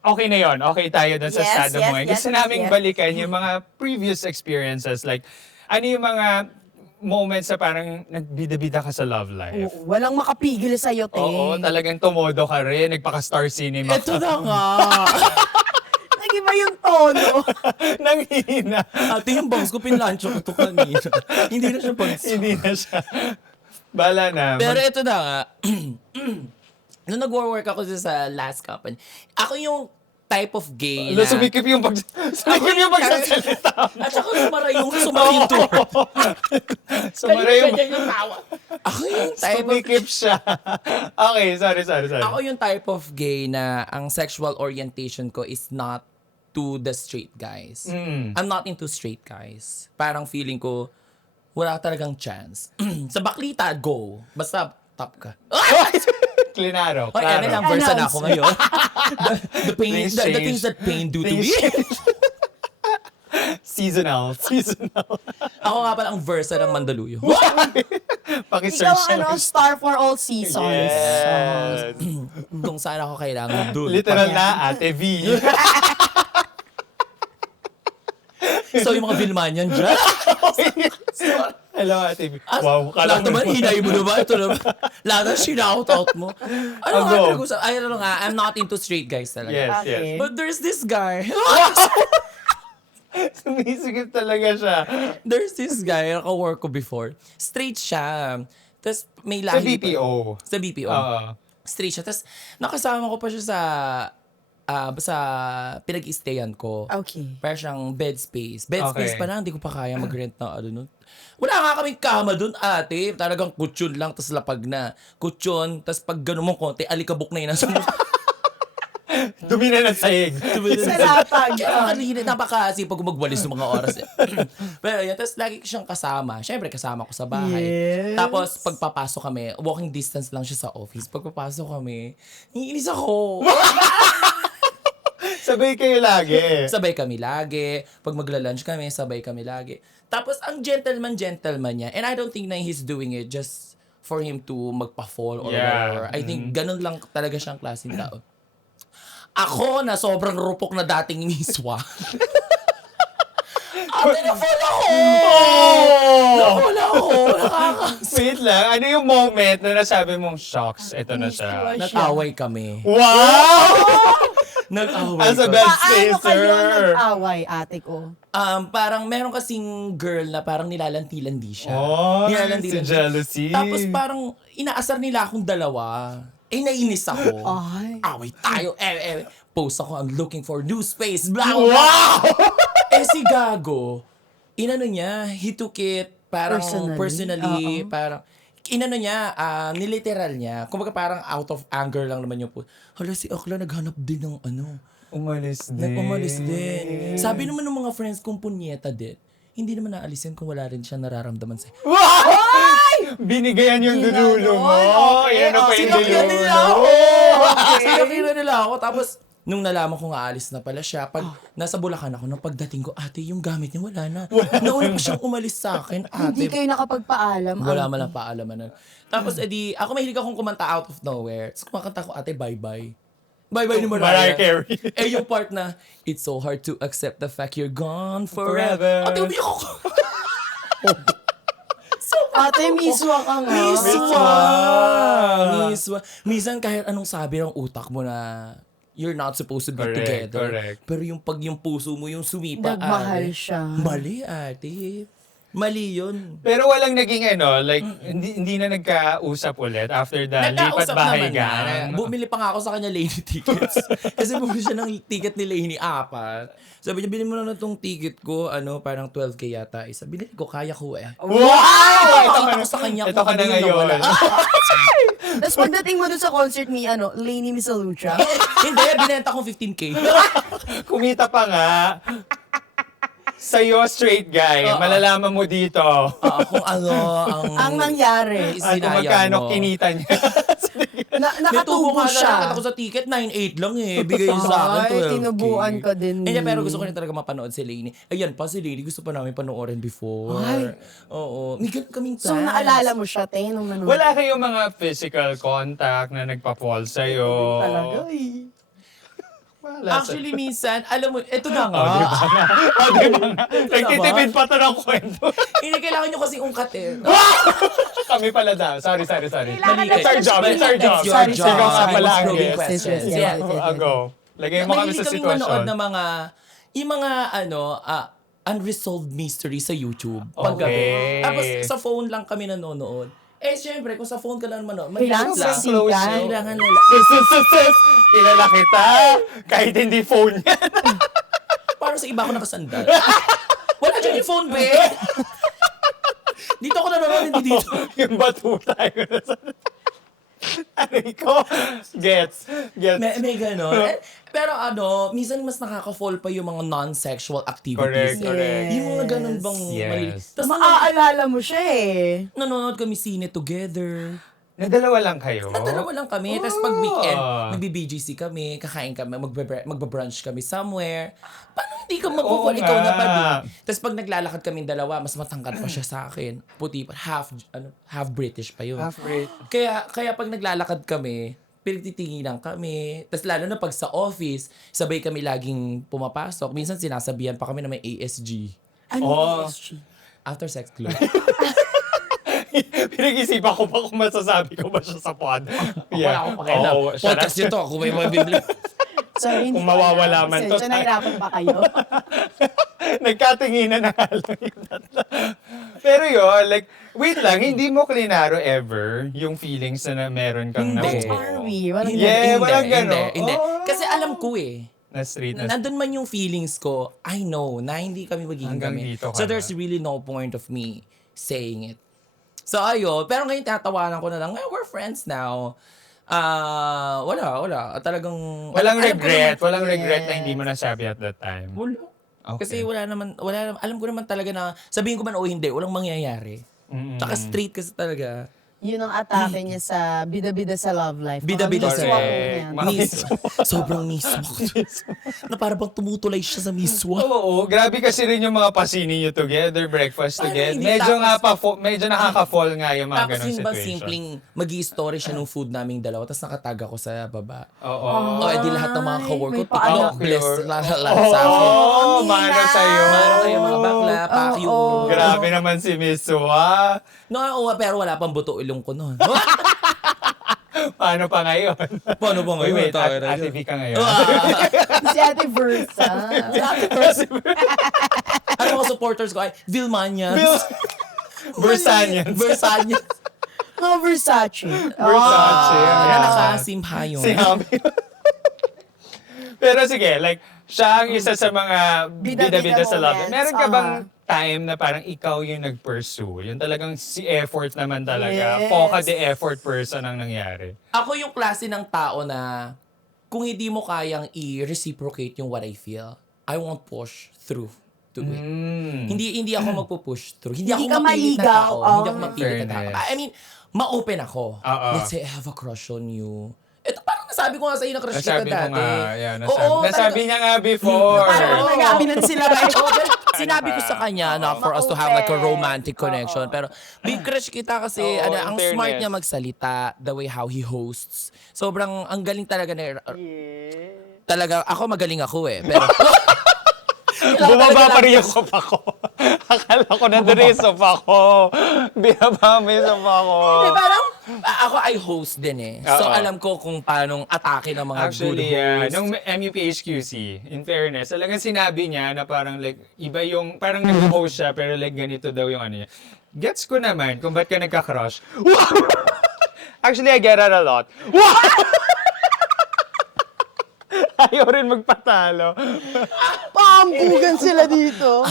okay na yon. Okay tayo dun sa Yes, estado mo. yes, Gusto yes, naming yes. balikan yung mga previous experiences. Like, ano yung mga moments na parang nagbida-bida ka sa love life? Oo, walang makapigil sa'yo, te. Oo, talagang tumodo ka rin. Nagpaka-Star Cinema Ito ka. na nga. Nag-iba yung tono. Nanghina. Ate, yung bangs ko, pinlancho ko to kanina. Hindi na siya bangs. Hindi na siya. Bala na. Pero ito na nga. Nung nag-work ako sa last company, ako yung type of gay na... Sumikip yung pagsasalita. At saka sumara yung door. Sumara yung... yung tawa. Ako yung type of... Sumikip siya. Okay, sorry. Ako yung type of gay na ang sexual orientation ko is not to the straight guys. I'm not into straight guys. Parang feeling ko, wala talagang chance. Sa baklita, go. Basta top ka. Klinaro. Oy, ano lang, versa na ako ngayon. the pain, Things the change. things that pain do to Things me. Seasonal. Ako nga pala ang versa ng Mandaluyong. Ikaw Paki-search ang star for all seasons. Yes. Kung saan ako kailangan dun. Literal na, Ate V. So yung mga Vilmanian dyan. Hello, Ate V. Ah, Wow, lahat naman, hinay mo naman. Ito naman. Lahat na shout out mo. Ano Go. nga, ay, ano nga, I'm not into straight guys talaga. Yes, yes. Okay. But there's this guy. Sumisigit talaga siya. There's this guy, naka-work ko before. Straight siya. Tapos may Sa lahi. BPO. Sa BPO. Oo. Straight siya. Tapos nakasama ko pa siya sa pinag-stayan ko. Okay. Parang siyang bed space. Bed Okay. space pa lang, hindi ko pa kaya mag-rent ng ano nun. Wala nga kaming kama dun, ate. Talagang kutsyon lang, tas lapag na. Kutsyon, tas pag gano'n mo konti, alikabok na yun nasa mukha. Dumi na ng sahig. Sa lapag. Napakasipag ko magwalis ng mga oras. Pero yan, tas lagi ko siyang kasama. Siyempre, kasama ko sa bahay. Yes. Tapos, pagpapasok kami, walking distance lang siya sa office. Pagpapasok kami, iinis ako. Sabay kayo lagi. Sabay kami lagi. Pag magla-lunch kami, sabay kami lagi. Tapos, ang gentleman niya. And I don't think na he's doing it just for him to magpa-fall or Yeah. whatever. I think ganun lang talaga siyang klaseng tao. Ako na sobrang rupok na dating miswa. Ate, na-fall ako! Na-fall ako! Wait lang, ano yung moment na nasabi mong, shocks, ito na siya. Nag-away kami. Wow! Nag-away As a kami. bed Paano kayo spacer. nag-away, ate ko? Parang meron kasing girl na parang nilalandi-landi siya. Oh, si Nilalandi-landi. jealousy. Tapos parang inaasar nila akong dalawa. Nainis ako. Ay. Away tayo. Post ako, I'm looking for new space. Blah, blah. Wow! Si Gago, inano niya, he took it parang personally parang, inano niya, niliteral niya. Kumbaga parang out of anger lang naman yung po. Hala, si Akla naghanap din ng ano. Umalis din. Umalis din. Sabi naman ng mga friends kong punyeta din, hindi naman naalisin kung wala rin siya nararamdaman sa... Wow! Binigayan yung dudulo mo. Okay. Yan ang pa yung Sinakyan nila ako! dudulo. Sinakyan nila ako. Tapos, nung nalaman ko nga alis na pala siya, pag nasa Bulacan ako, nung pagdating ko, ate, yung gamit niya wala na. Nauna pa siyang umalis sa akin, Hindi ate. kayo nakapagpaalam. Wala man lang paalaman. Tapos, edi, ako mahilig akong kumanta out of nowhere. Tapos kumakanta ko, ate, bye-bye. Bye-bye ni Mariah Mariah. Carey. Eh, yung part na, it's so hard to accept the fact you're gone Forever. forever. Ate, umiyak ako. Ate, miswa ka nga. Miswa. Minsan kahit anong sabi ng utak mo na you're not supposed to be Correct, together. correct. Pero yung pag yung puso mo yung sumipa, Nagmahal ate, siya. Mali, ate. Mali yun. Pero walang naging like, hindi na nagkausap ulit after the lipat Nagkausap bahay naman na. gang. Bumili pa nga ako sa kanya Lainey tickets. Kasi bumili siya ng ticket ni Lainey 4. Sabi niya, bilhin mo na itong ticket ko, parang 12K yata isa. Binili ko, kaya ko eh. Wow! Nakita ko sa kanya Ito ka na ano yung nawala. ngayon. Tapos pagdating mo dun sa concert ni, Lainey Misalucha. Hindi, binenta ko 15K. Kumita pa nga. Sa'yo, straight guy, malalaman mo dito. Kung ano Ang nangyari, At kung sinayang magkano mo. kinita niya. May tubo nakatubo nga siya. na ako sa ticket, 9.8 lang eh. Bigay niya sa akin, Ay, 12K. tinubuan ka din. Hindi, pero gusto ko rin talaga mapanood si Lainey. Ayan pa, si Lainey gusto pa namin panoorin before. Ay. Oo. May ganun kaming So, plans. naalala mo siya, te, nung nanonood. Wala kayong mga physical contact na nagpa-fall sa'yo. Talaga eh. Wala. Actually, minsan, alam mo, eto na nga. Diba nga? Nagtitipid pa to ng kwento. Hindi, kailangan nyo kasing ungkatin. Kami pala daw. Sorry. Mali It's our job. It's our job. It's your job. Ikaw nga pala ang Probing guest. questions. Yes, yes, Yeah. yes. Go. Lagay mo kami Mahilig sa kaming manood sitwasyon. ng yung mga unresolved mystery sa YouTube. Paggabi. Okay. Tapos sa phone lang kami nanonood. Eh, syempre, kung sa phone ka lang manood, Kailangan lang. sa sikat. Kailangan na Sis. Kilala kita. Kahit hindi phone yan. Parang sa iba ako nakasandal. Wala dyan yung phone, be! Dito ako nanonood, hindi dito. Yung batuta. Aray ko. Gets. May gano'n. Pero minsan mas nakaka-fall pa yung mga non-sexual activities. Correct. Yung mga ganun bang Yes. mali. Tapos Maaalala mo siya eh. nanonood kami sine together. Nadalawa lang kayo? Dalawa lang kami. Tapos pag weekend, Ah. nagbi-BGC kami, kakain kami, magbe-brunch kami somewhere. Paano hindi ka Oo mag-fall? Ikaw nga. na pa din. Tapos pag naglalakad kami dalawa, mas matangkad pa siya sa akin. Puti pa. Half British pa yun. Half-rate. Kaya pag naglalakad kami, pinagtitinginan kami. Tapos lalo na pag sa office, sabay kami laging pumapasok. Minsan sinasabihan pa kami na may ASG. Ano Oh. yung After sex club. Pinag-isipan ko ba kung masasabi ko ba siya sa pod? Wala akong pakialam. Oo, siya Podcast na- nito, ako may mga bibli. Sorry, hindi Kung ko mawawala alam. man Kasi to. siya, nahirapan pa kayo. Nagkatinginan na nga lang yung tatlo. Pero yun, like, wait lang, hindi mo klinaro ever yung feelings na meron kang Hindi. nabuo. Are we? Walang Yeah, walang ganon. Hindi. Oh. Kasi alam ko eh. Na street na Nandun man yung feelings ko, I know na hindi kami magiging Hanggang kami. dito ka So there's na. really no point of me saying it. So ayun, pero ngayon tatawanan ko na lang, we're friends now. Wala. Talagang... Walang alam ko regret. naman- Walang regret na hindi mo nasabi at that time. Wala. Okay. Kasi wala naman, alam ko naman talaga na, sabihin ko man o hindi, walang mangyayari. Tsaka straight kasi talaga. Yun ang atake niya sa bida-bida sa love life. Bida-bida Mga sa- miswa po Correct. yan. Mga Miswa. Sobrang miswa. Na parang bang tumutulay siya sa miswa. Oo, grabe kasi rin yung mga pasini nyo together, breakfast Paano together. hindi? Medyo Tapos- nga medyo nakaka-fall nga yung mga Tapos ganong yung ba situation. simpleng mag-i-story siya ng food naming dalawa tapos nakatag ako sa baba. Oo. O edi lahat ng mga ka-work ko, may paano? God bless lahat sa akin. Oo, mano sa'yo. Mano kayo mga bakla, pack you. Grabe naman si Miss Sua. No, pero wala pang buto ilong ko noon. Paano pa ngayon? Paano ba Uy, ngayon? wait, Tayo na Ate yun. V ka ngayon. Si Ate Versa. Ano mga supporters ko ay Vilmanians. Versanians. Versanians. Mga Versace. Versace. Na Ayan. nakasimhayon. Si Hami. Pero sige, like, siya ang isa sa mga Bida-bida bida-bida sa love. moments. Meron ka bang time na parang ikaw yung nag-pursue? Yung talagang si effort naman talaga. Yes. Poka the effort person ang nangyari. Ako yung klase ng tao na kung hindi mo kayang i-reciprocate yung what I feel, I won't push through to it. Hindi ako magpo-push through. Hindi ako Hindi ka mapilit na maligaw. tao. Hindi ako mapilit na tao. Fairness. I mean, ma-open ako. Oo. Let's say I have a crush on you. Ito parang nasabi ko nga sa iyo na crush kita Nasabi mo dati. nga, yeah, Oo, nasabi niya nga before. Parang nag-aminan sila right? Oo, pero Sinabi ko sa kanya na for us to have like a romantic connection. Pero big crush kita kasi Oo, in ang smart fairness. niya magsalita, the way how he hosts. Sobrang, ang galing talaga na, talaga, ako magaling ako eh. Pero, Bumaba pa rin yung sopa ko. Akala ko nandun yung sopa ko. Binaba mo yung sopa ko. Hindi, parang, ako ay host din eh. So, Oo. alam ko kung paano atake ng mga Actually, good hosts. nung MUPHQC, in fairness, talagang sinabi niya na parang like, iba yung, parang nag-host siya, pero like ganito daw yung ano niya. Gets ko naman kung ba't ka nagka-crush. Wow! Actually, I get that a lot. Wow! Ayaw rin magpatalo. Pambugan sila dito.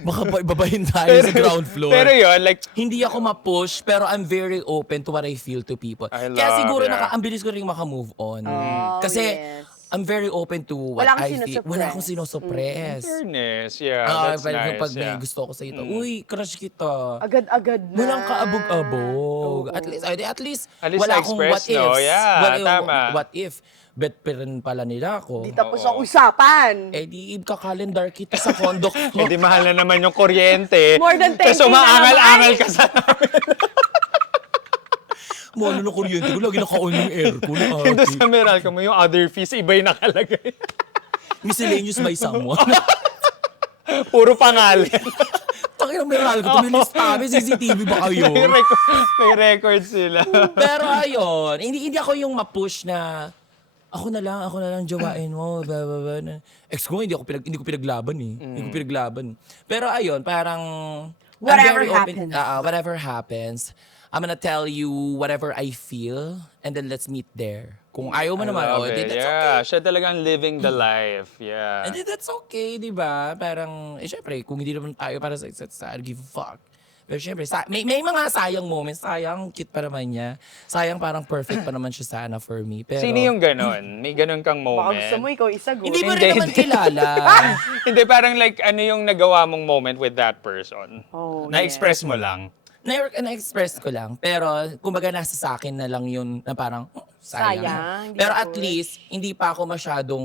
Baka pa ibabahin tayo sa ground floor. Pero yun, like, Hindi ako ma-push, pero I'm very open to what I feel to people. I Kaya love siguro that. ang bilis ko rin maka-move on. Oh, Kasi yes. I'm very open to what Wala kang I feel. sinusuppress. Wala akong sinosuppress. fairness, yeah, that's Pag, nice. pag may yeah. gusto ko sa ito, uy, crush kita. Agad-agad na. Walang kaabog-abog. At least At least wala akong what na-express, no? ifs. Yeah, tama. What if? Bet pa rin pala nila ako. Di tapos ang usapan. Eh di ka-calendar kita sa condo ko. Eh di mahal na naman yung kuryente. More than 10K Tapos umaangal-angal ka sa Ano na kuryente ko, lagi naka-on yung aircon. Doon sa Meralco mo, yung other fees, iba yung nakalagay. Miscellaneous by someone. Puro pangalan. Takina meral ko, tumilis kami, CCTV ba kayo? May record sila. Pero ayun, hindi ako yung ma-push na ako na lang jawain mo, blah, blah, blah. Ex ko, hindi ko pinaglaban eh. Hindi ko pinaglaban. Pero ayun, parang I'm Whatever very open. happens. Whatever happens. I'm gonna tell you whatever I feel and then let's meet there. Kung ayaw mo naman, Love di, it. that's Yeah, okay. siya talagang living the life. Yeah. And then that's okay, di ba? Parang, syempre, kung hindi naman tayo para sa isa't isa, I don't give a fuck. Pero syempre, may mga sayang moments. Sayang, cute pa naman niya. Sayang, parang perfect pa naman siya sana for me. Pero, Sino yung ganon? May ganon kang Baka moment? gusto mo ikaw isagot. Hindi mo Hindi, rin naman hindi. kilala. Hindi, parang like, ano yung nagawa mong moment with that person? Oh, Na-express mo lang. Na-express ko lang. Pero, kumbaga nasa sa akin na lang yun na parang, sayang. Sayang, hindi Pero ako at least, hindi pa ako masyadong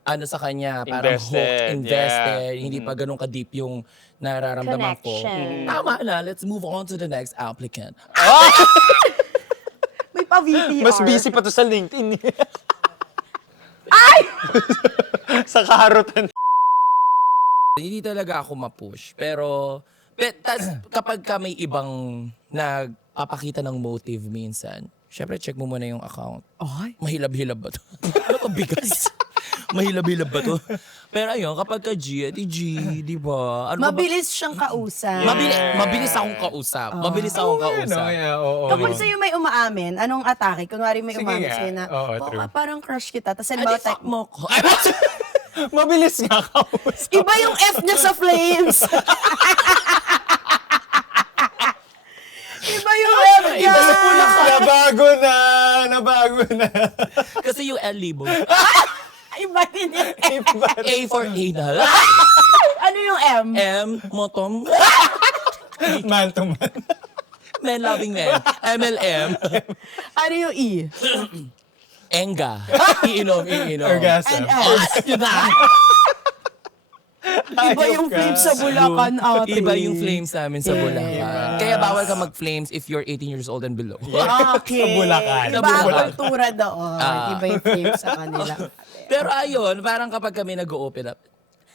ano sa kanya, parang Invested, invested. yeah. Hindi pa ganun ka-deep yung nararamdaman ko. Connection. Tama na, let's move on to the next applicant. May pa-VTR. Mas busy pa to sa LinkedIn. Sa kaharutan. Hindi talaga ako ma-push. Pero, kapag ka may ibang nagpapakita ng motive minsan, syempre check mo muna yung account. Ay. Mahilab-hilab ba to? Ano to, bigas? Mahilab-hilab ba to? Pero ayun, kapag ka G, di G, di ba? Ano ba? Mabilis siyang kausap. Mabilis akong kausap. Mabilis akong kausap. Oo. Kapag sa'yo may umaamin, anong atake? Kunwari may Sige umaamin nga. sa'yo na, Oo, true. parang crush kita. Tapos Adi, halimbawa, fuck mo ko. Mabilis nga kausap. iba yung F niya sa flames. Iba yung F niya. Iba sa Bulacan. Nabago na. Kasi yung L libo. Iba din yung F. A for anal. Ano yung M? M, motom. Man to man. Men loving men. MLM. Ano yung E? Enga. Iinom. Orgasm. And S. Yun na. Iba yung flames sa Bulacan, ate. Iba yung flames namin sa Bulacan. Kaya bawal ka mag-flames if you're 18 years old and below. Okay. Sa Bulacan. Iba Sa Bulacan. ang kultura doon. Iba yung flames sa kanila. Pero ayun, parang kapag kami nag-open up,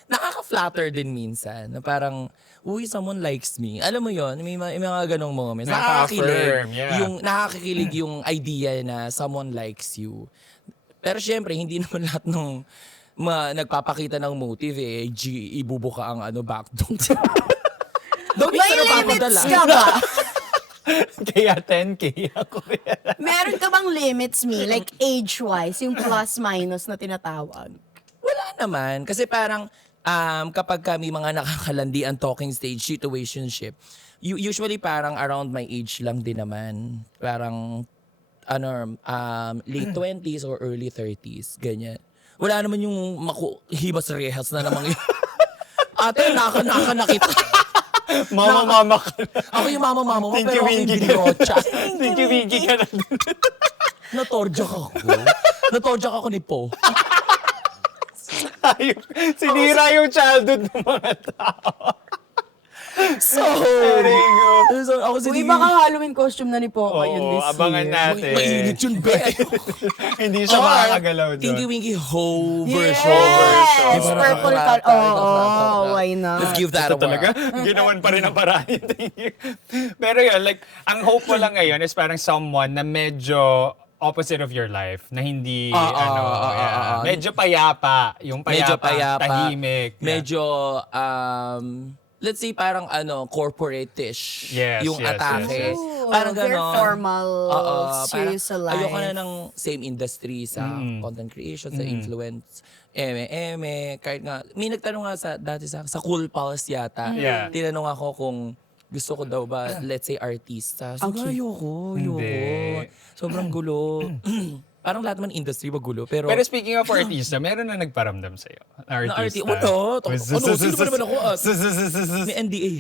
nakaka-flatter din minsan. Na parang, uy, someone likes me. Alam mo yon, may mga ganong moments. Nakaka-affirm, yeah. Nakakakilig yung idea na someone likes you. Pero syempre, hindi naman lahat ng nagpapakita ng motive eh, ibubuka ang backdoor. Don't May limits ka ba? Kaya 10K ako. Meron ka bang limits, me? Like age-wise, yung plus-minus na tinatawag? Wala naman. Kasi parang kapag kami mga nakakalandi ang talking stage situationship, usually parang around my age lang din naman. Parang late 20s or early 30s. Ganyan. Wala naman yung hibas rehas na namang yun. Ate, naka na kita. Mama ka na. Ako yung mama mo, Thank pero you, ako yung Winky. binrocha. Thank you, Winky ka na. Natorjak ako. Natorjak ako ni Po. Sinira yung childhood ng mga tao. So, ako Kung iba ka Halloween costume na ni Poca yun Oo, this abangan year. natin. mainit yun, be. Hindi siya makakagalaw doon. Tinky Winky Ho Yes! version. Purple color. Oo, why not? Let's give that Ito a talaga, whirl. ginawan pa rin ang paraan. Pero yun, like, ang hope ko lang ngayon is parang someone na medyo opposite of your life, na hindi, medyo payapa. Yung Medyo payapa, payapa. tahimik. Medyo, let's say parang corporate-ish Yes, yung yes, atake. yes, yes. Parang Very gano'n. formal, serious sa life. Ayoko na ng same industry sa content creation, sa influence, kahit nga, may nagtanong nga dati sa Cool Pulse yata. Yeah. Tinanong ako kung gusto ko daw ba, let's say, artista. So, Okay. ayoko. Hindi. Sobrang gulo. Parang lahat naman industry magulo. Pero speaking of artista, meron na nagparamdam sa'yo. na artista. Artista. Wala. Sino ba naman ako? May NDA.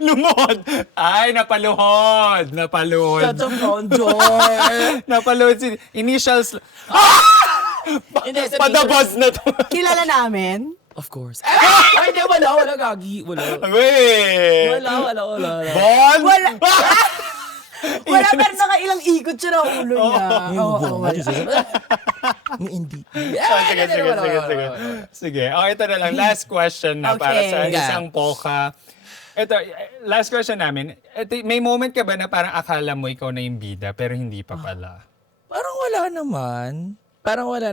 Lumod! Ay, napaluhod! Napaluhod. Shut up, Ronjoy. Napaluhod si initials. Hindi, sabihin ko- Padabas na to. Kilala namin. Of course. Ay, hindi, wala, gagi. Wala. Wait! Wala. Bon? Wala. Wala, pero nakailang ikot siya ng ulo niya. Oo, wala. May NDA. Sige. Sige, ito na lang. Last question na para sa Okay. isang Poca. Ito, last question namin. Ito, may moment ka ba na parang akala mo ikaw na yung bida pero hindi pa pala? Parang wala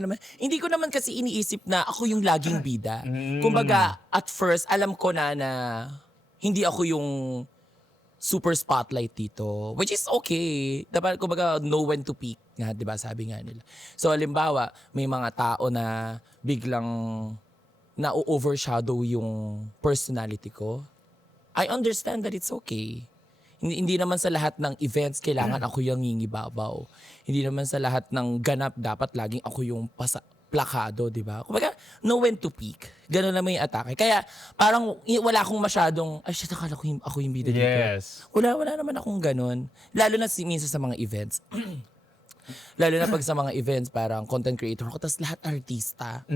naman. Hindi ko naman kasi iniisip na ako yung laging bida. Kumbaga, at first, alam ko na hindi ako yung super spotlight dito. Which is okay. Dapat, kumbaga, know when to peak nga, di ba? Sabi nga nila. So, halimbawa, may mga tao na biglang na-overshadow yung personality ko. I understand that it's okay. Hindi naman sa lahat ng events kailangan ako yung ngingibabaw. Hindi naman sa lahat ng ganap dapat laging ako yung plakado, di ba? Kumbaga, know when to peak. Ganun naman yung atake. Kaya parang wala akong masyadong, ay shit, akala ko ako yung bida dito. Yes. Wala naman akong ganun. Lalo na minsan sa mga events. Lalo na pag sa mga events, parang content creator ako, tapos lahat artista.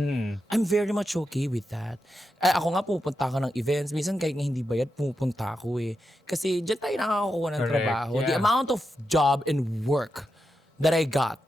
I'm very much okay with that. Ay, ako nga pupunta ako ng events. Minsan kahit nga hindi bayad, pupunta ako eh. Kasi dyan tayo nakakakuha ng Correct, trabaho. The yeah. amount of job and work that I got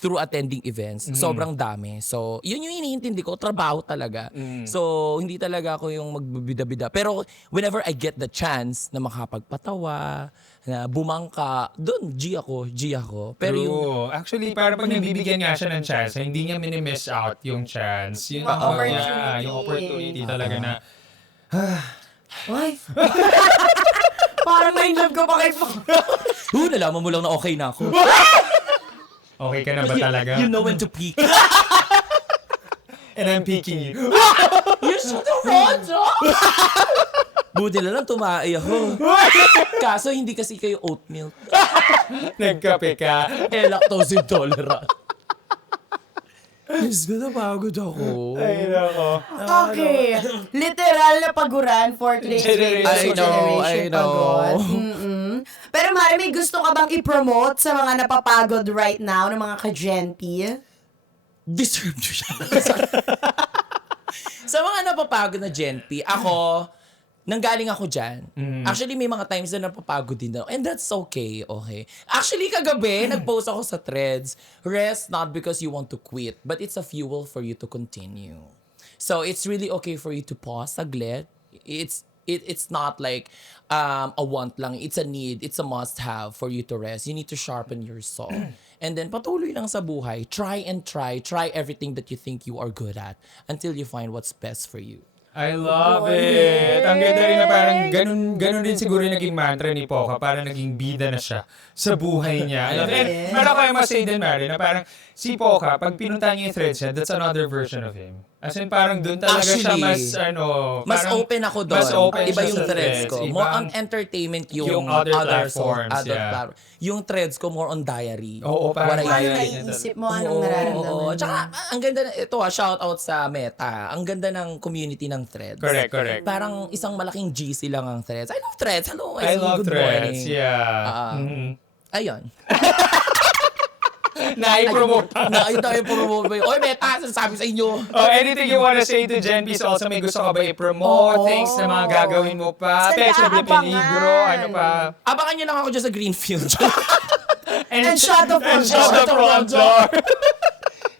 through attending events, sobrang dami. So, yun yung iniintindi ko, trabaho talaga. So, hindi talaga ako yung magbibida-bida. Pero, whenever I get the chance na makapagpatawa, na bumangka, doon, G ako. Pero yung, True. Actually, parang pag nabibigyan nga siya ng chance, hindi niya minimiss out yung chance. Yun ang Opportunity. yung opportunity talaga na, Ay. Parang na-inlove ko pa kay Poca. nalaman mo lang na okay na ako. okay ka na ba talaga? You know when to peak. And I'm picking you. You're so the Rojo! Buti na lang tumaay ako. Kaso hindi kasi kayo oat milk. Nagkape ka. Lactose intolerant. Diyos ko, napagod ako. Ay, nako. Okay. Literal na paguran for today's Generation. radio. I know. Generation Pagod. Pero Mari, may gusto ka bang i-promote sa mga napapagod right now ng mga ka-Gen P? Deserve nyo siya. Sa mga napapagod na Gen P, ako, nanggaling ako dyan. Actually, may mga times na napapagod din ako. And that's okay. Actually, kagabi, nag-post ako sa threads. Rest not because you want to quit, but it's a fuel for you to continue. So, it's really okay for you to pause saglit. It's not like a want lang. It's a need. It's a must-have for you to rest. You need to sharpen your soul. And then, patuloy lang sa buhay. Try and try. Try everything that you think you are good at until you find what's best for you. I love it. Ang ganda rin na parang ganun din siguro yung naging mantra ni Poca. Parang naging bida na siya sa buhay niya. And then, meron kayo masay din, Mary, na parang si Poca, pag pinunta niya yung threads niya, that's another version of him. As in, parang doon talaga siya Actually, mas, Mas open ako doon. Mas open Iba siya yung sa threads ko. More Ibang- on entertainment yung other platforms, other yeah. platform. Yung threads ko more on diary. Oo, parang What I Paano did. naiisip mo? Anong nararamdaman Oo. mo? Tsaka, ang ganda, ito shout out sa Meta. Ang ganda ng community ng threads. Correct. Parang isang malaking GC lang ang threads. I love threads. Hello, I see, love good threads. morning. Yeah. Ayun. Na-promote. Na-promote. Oy, Meta, sabi sa inyo. Oh, anything you wanna say to Jen P's also, may gusto ka ba i-promote? Things na mga gagawin mo pa? Saan Pecha de aabangan? Peligro, ano pa? Abangan nyo lang ako dyan sa Greenfield. And Shadow from Shadow from Door.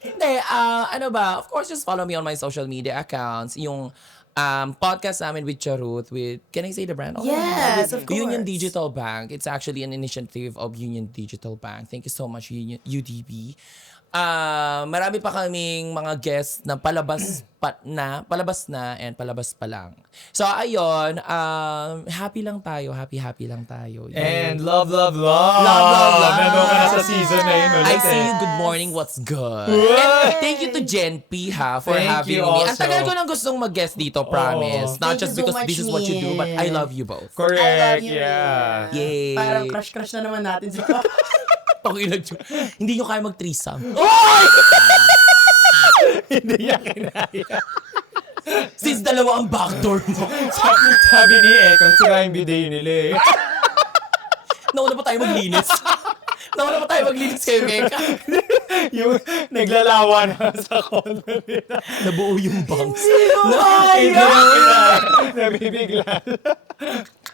Hindi, ano ba? Of course, just follow me on my social media accounts. Yung podcast namin with Charut, can I say the brand? Yes, of course. Union Digital Bank. It's actually an initiative of Union Digital Bank. Thank you so much, UDB. Marami pa kaming mga guests na palabas na and palabas pa lang. So ayun, happy lang tayo, happy lang tayo. And love, love, love. Love, love, love. Nandun ka na sa season na yun ulit. I see you. Good morning. What's good? And thank you to Jen P for Thank having you me. Ang also. tagal ko nang gustong mag-guest dito, promise. Not Thank just you so because this much, is what you do, but I Miel. love you both. Correct, I love you. yeah. Yay. Parang crush na naman natin si Hindi nyo kaya mag-threesome. Hindi niya kinaya. Since dalawa ang backdoor mo. Sabi ni Ekong, sira yung bidet nila eh. Nauna pa tayo maglinis. Kayo, Keka. Yung naglalawa na sa condo nila. Nabuo yung bangs. Nabibigla.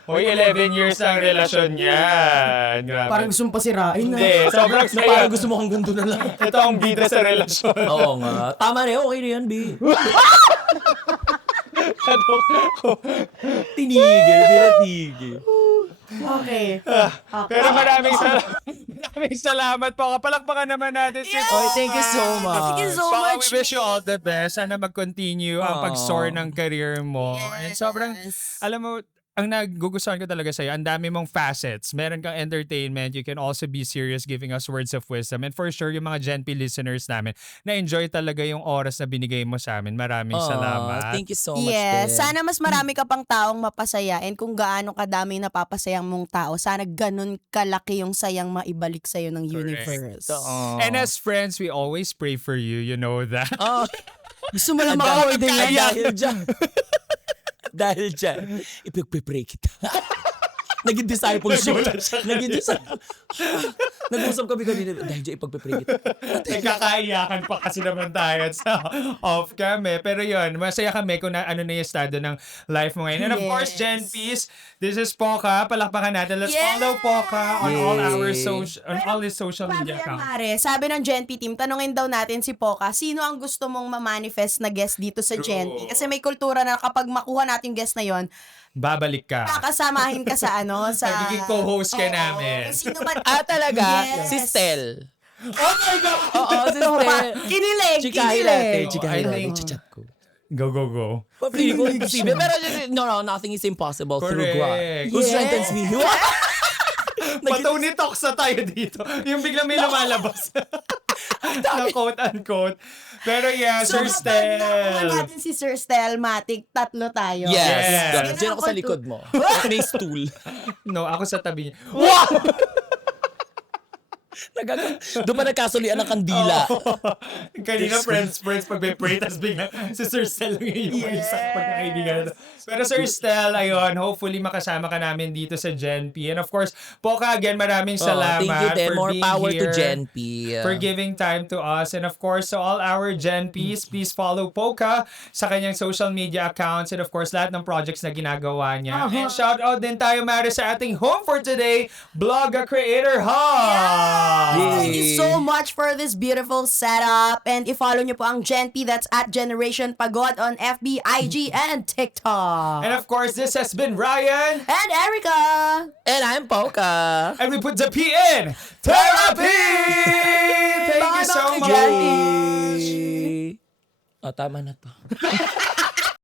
Hoy, 11 years ang relasyon niyan. Grabe. Parang gusto mong pasirain na. Hindi, sobrang Na saya. parang gusto mo hanggang doon na lang. Ito ang bida sa relasyon. Oo nga. Tama na, okay na yan, B. Tinigil. Okay. Pero maraming salamat po. Kapalakpakan naman natin si Oh, thank you so much. Thank you so Baka much. we wish you all the best. Sana mag-continue ang pag-soar ng career mo. And sobrang, alam mo, ang nagugustuhan ko talaga sa'yo, ang dami mong facets. Meron kang entertainment. You can also be serious giving us words of wisdom. And for sure, yung mga Gen P listeners namin, na-enjoy talaga yung oras na binigay mo sa amin. Maraming salamat. Thank you so much. Yes, din. sana mas marami ka pang taong mapasaya and kung gaano kadaming napapasayang mong tao, sana ganun kalaki yung sayang maibalik sa'yo ng universe. Oo. And as friends, we always pray for you. You know that. Oh, Gusto mo lang makaway din yan. Dahil dyan, ipagpipray kita. Naging discipleship. Nag-usap kami kanina. Dahil dyan, ipagpipray kita. Nagkakaiyakan pa kasi naman tayo sa off kami. Pero yun, masaya kami kung ano na yung estado ng life mo ngayon. And of course, Gen P's, this is Poca. Palakpakan natin. Let's follow Poca on all our his social media accounts. Mare, sabi ng Gen P team, tanungin daw natin si Poca, sino ang gusto mong ma-manifest na guest dito sa Gen P? Kasi may kultura na kapag makuha natin yung guest na yon, Babalik ka. kakasamahin ka sa sa... Magiging co-host ka Oo, namin. Sino man... Talaga? Yes. Si Stel. Oh my God! Oo, si Stel. Kinilig! Chikahin natin. I Chikahin natin. think- Chat ko. Go, go, go. Feeling ko imposible. Pero no, nothing is impossible through God. Correct. Who strengthens me? Patuni talks na tayo dito. Yung biglang may lumalabas. na quote-unquote. Pero yeah, So, Sir kapag nakuha Stel. natin si Sir Stel Matic, tatlo tayo. Yes. Diyan ako sa Kailangan likod mo. May stool. No, ako sa tabi niya. Doon pa nagkasulian ng kandila. Kanina friends pag may pray, tapos biglang si Sir Stel lang yung isa pagkakaibigan. Pero Sir Stel, ayun, hopefully makasama ka namin dito sa Gen P. And of course, Poca, again, maraming salamat Thank you, Ten. for More being power here, to Gen P. for giving time to us. And of course, to all our Gen Ps, please follow Poca sa kanyang social media accounts and of course, lahat ng projects na ginagawa niya. And shout out din tayo, Mare, sa ating home for today, Blogga Creator Hub! Thank you so much for this beautiful setup. And i-follow nyo po ang Gen P, that's at Generation Pagod on FB, IG, and TikTok. And of course, this has been Ryan. And Erica! And I'm Poca. And we put the P in Therapy! Thank you so Bye-bye, much. Gen P. Tama na to.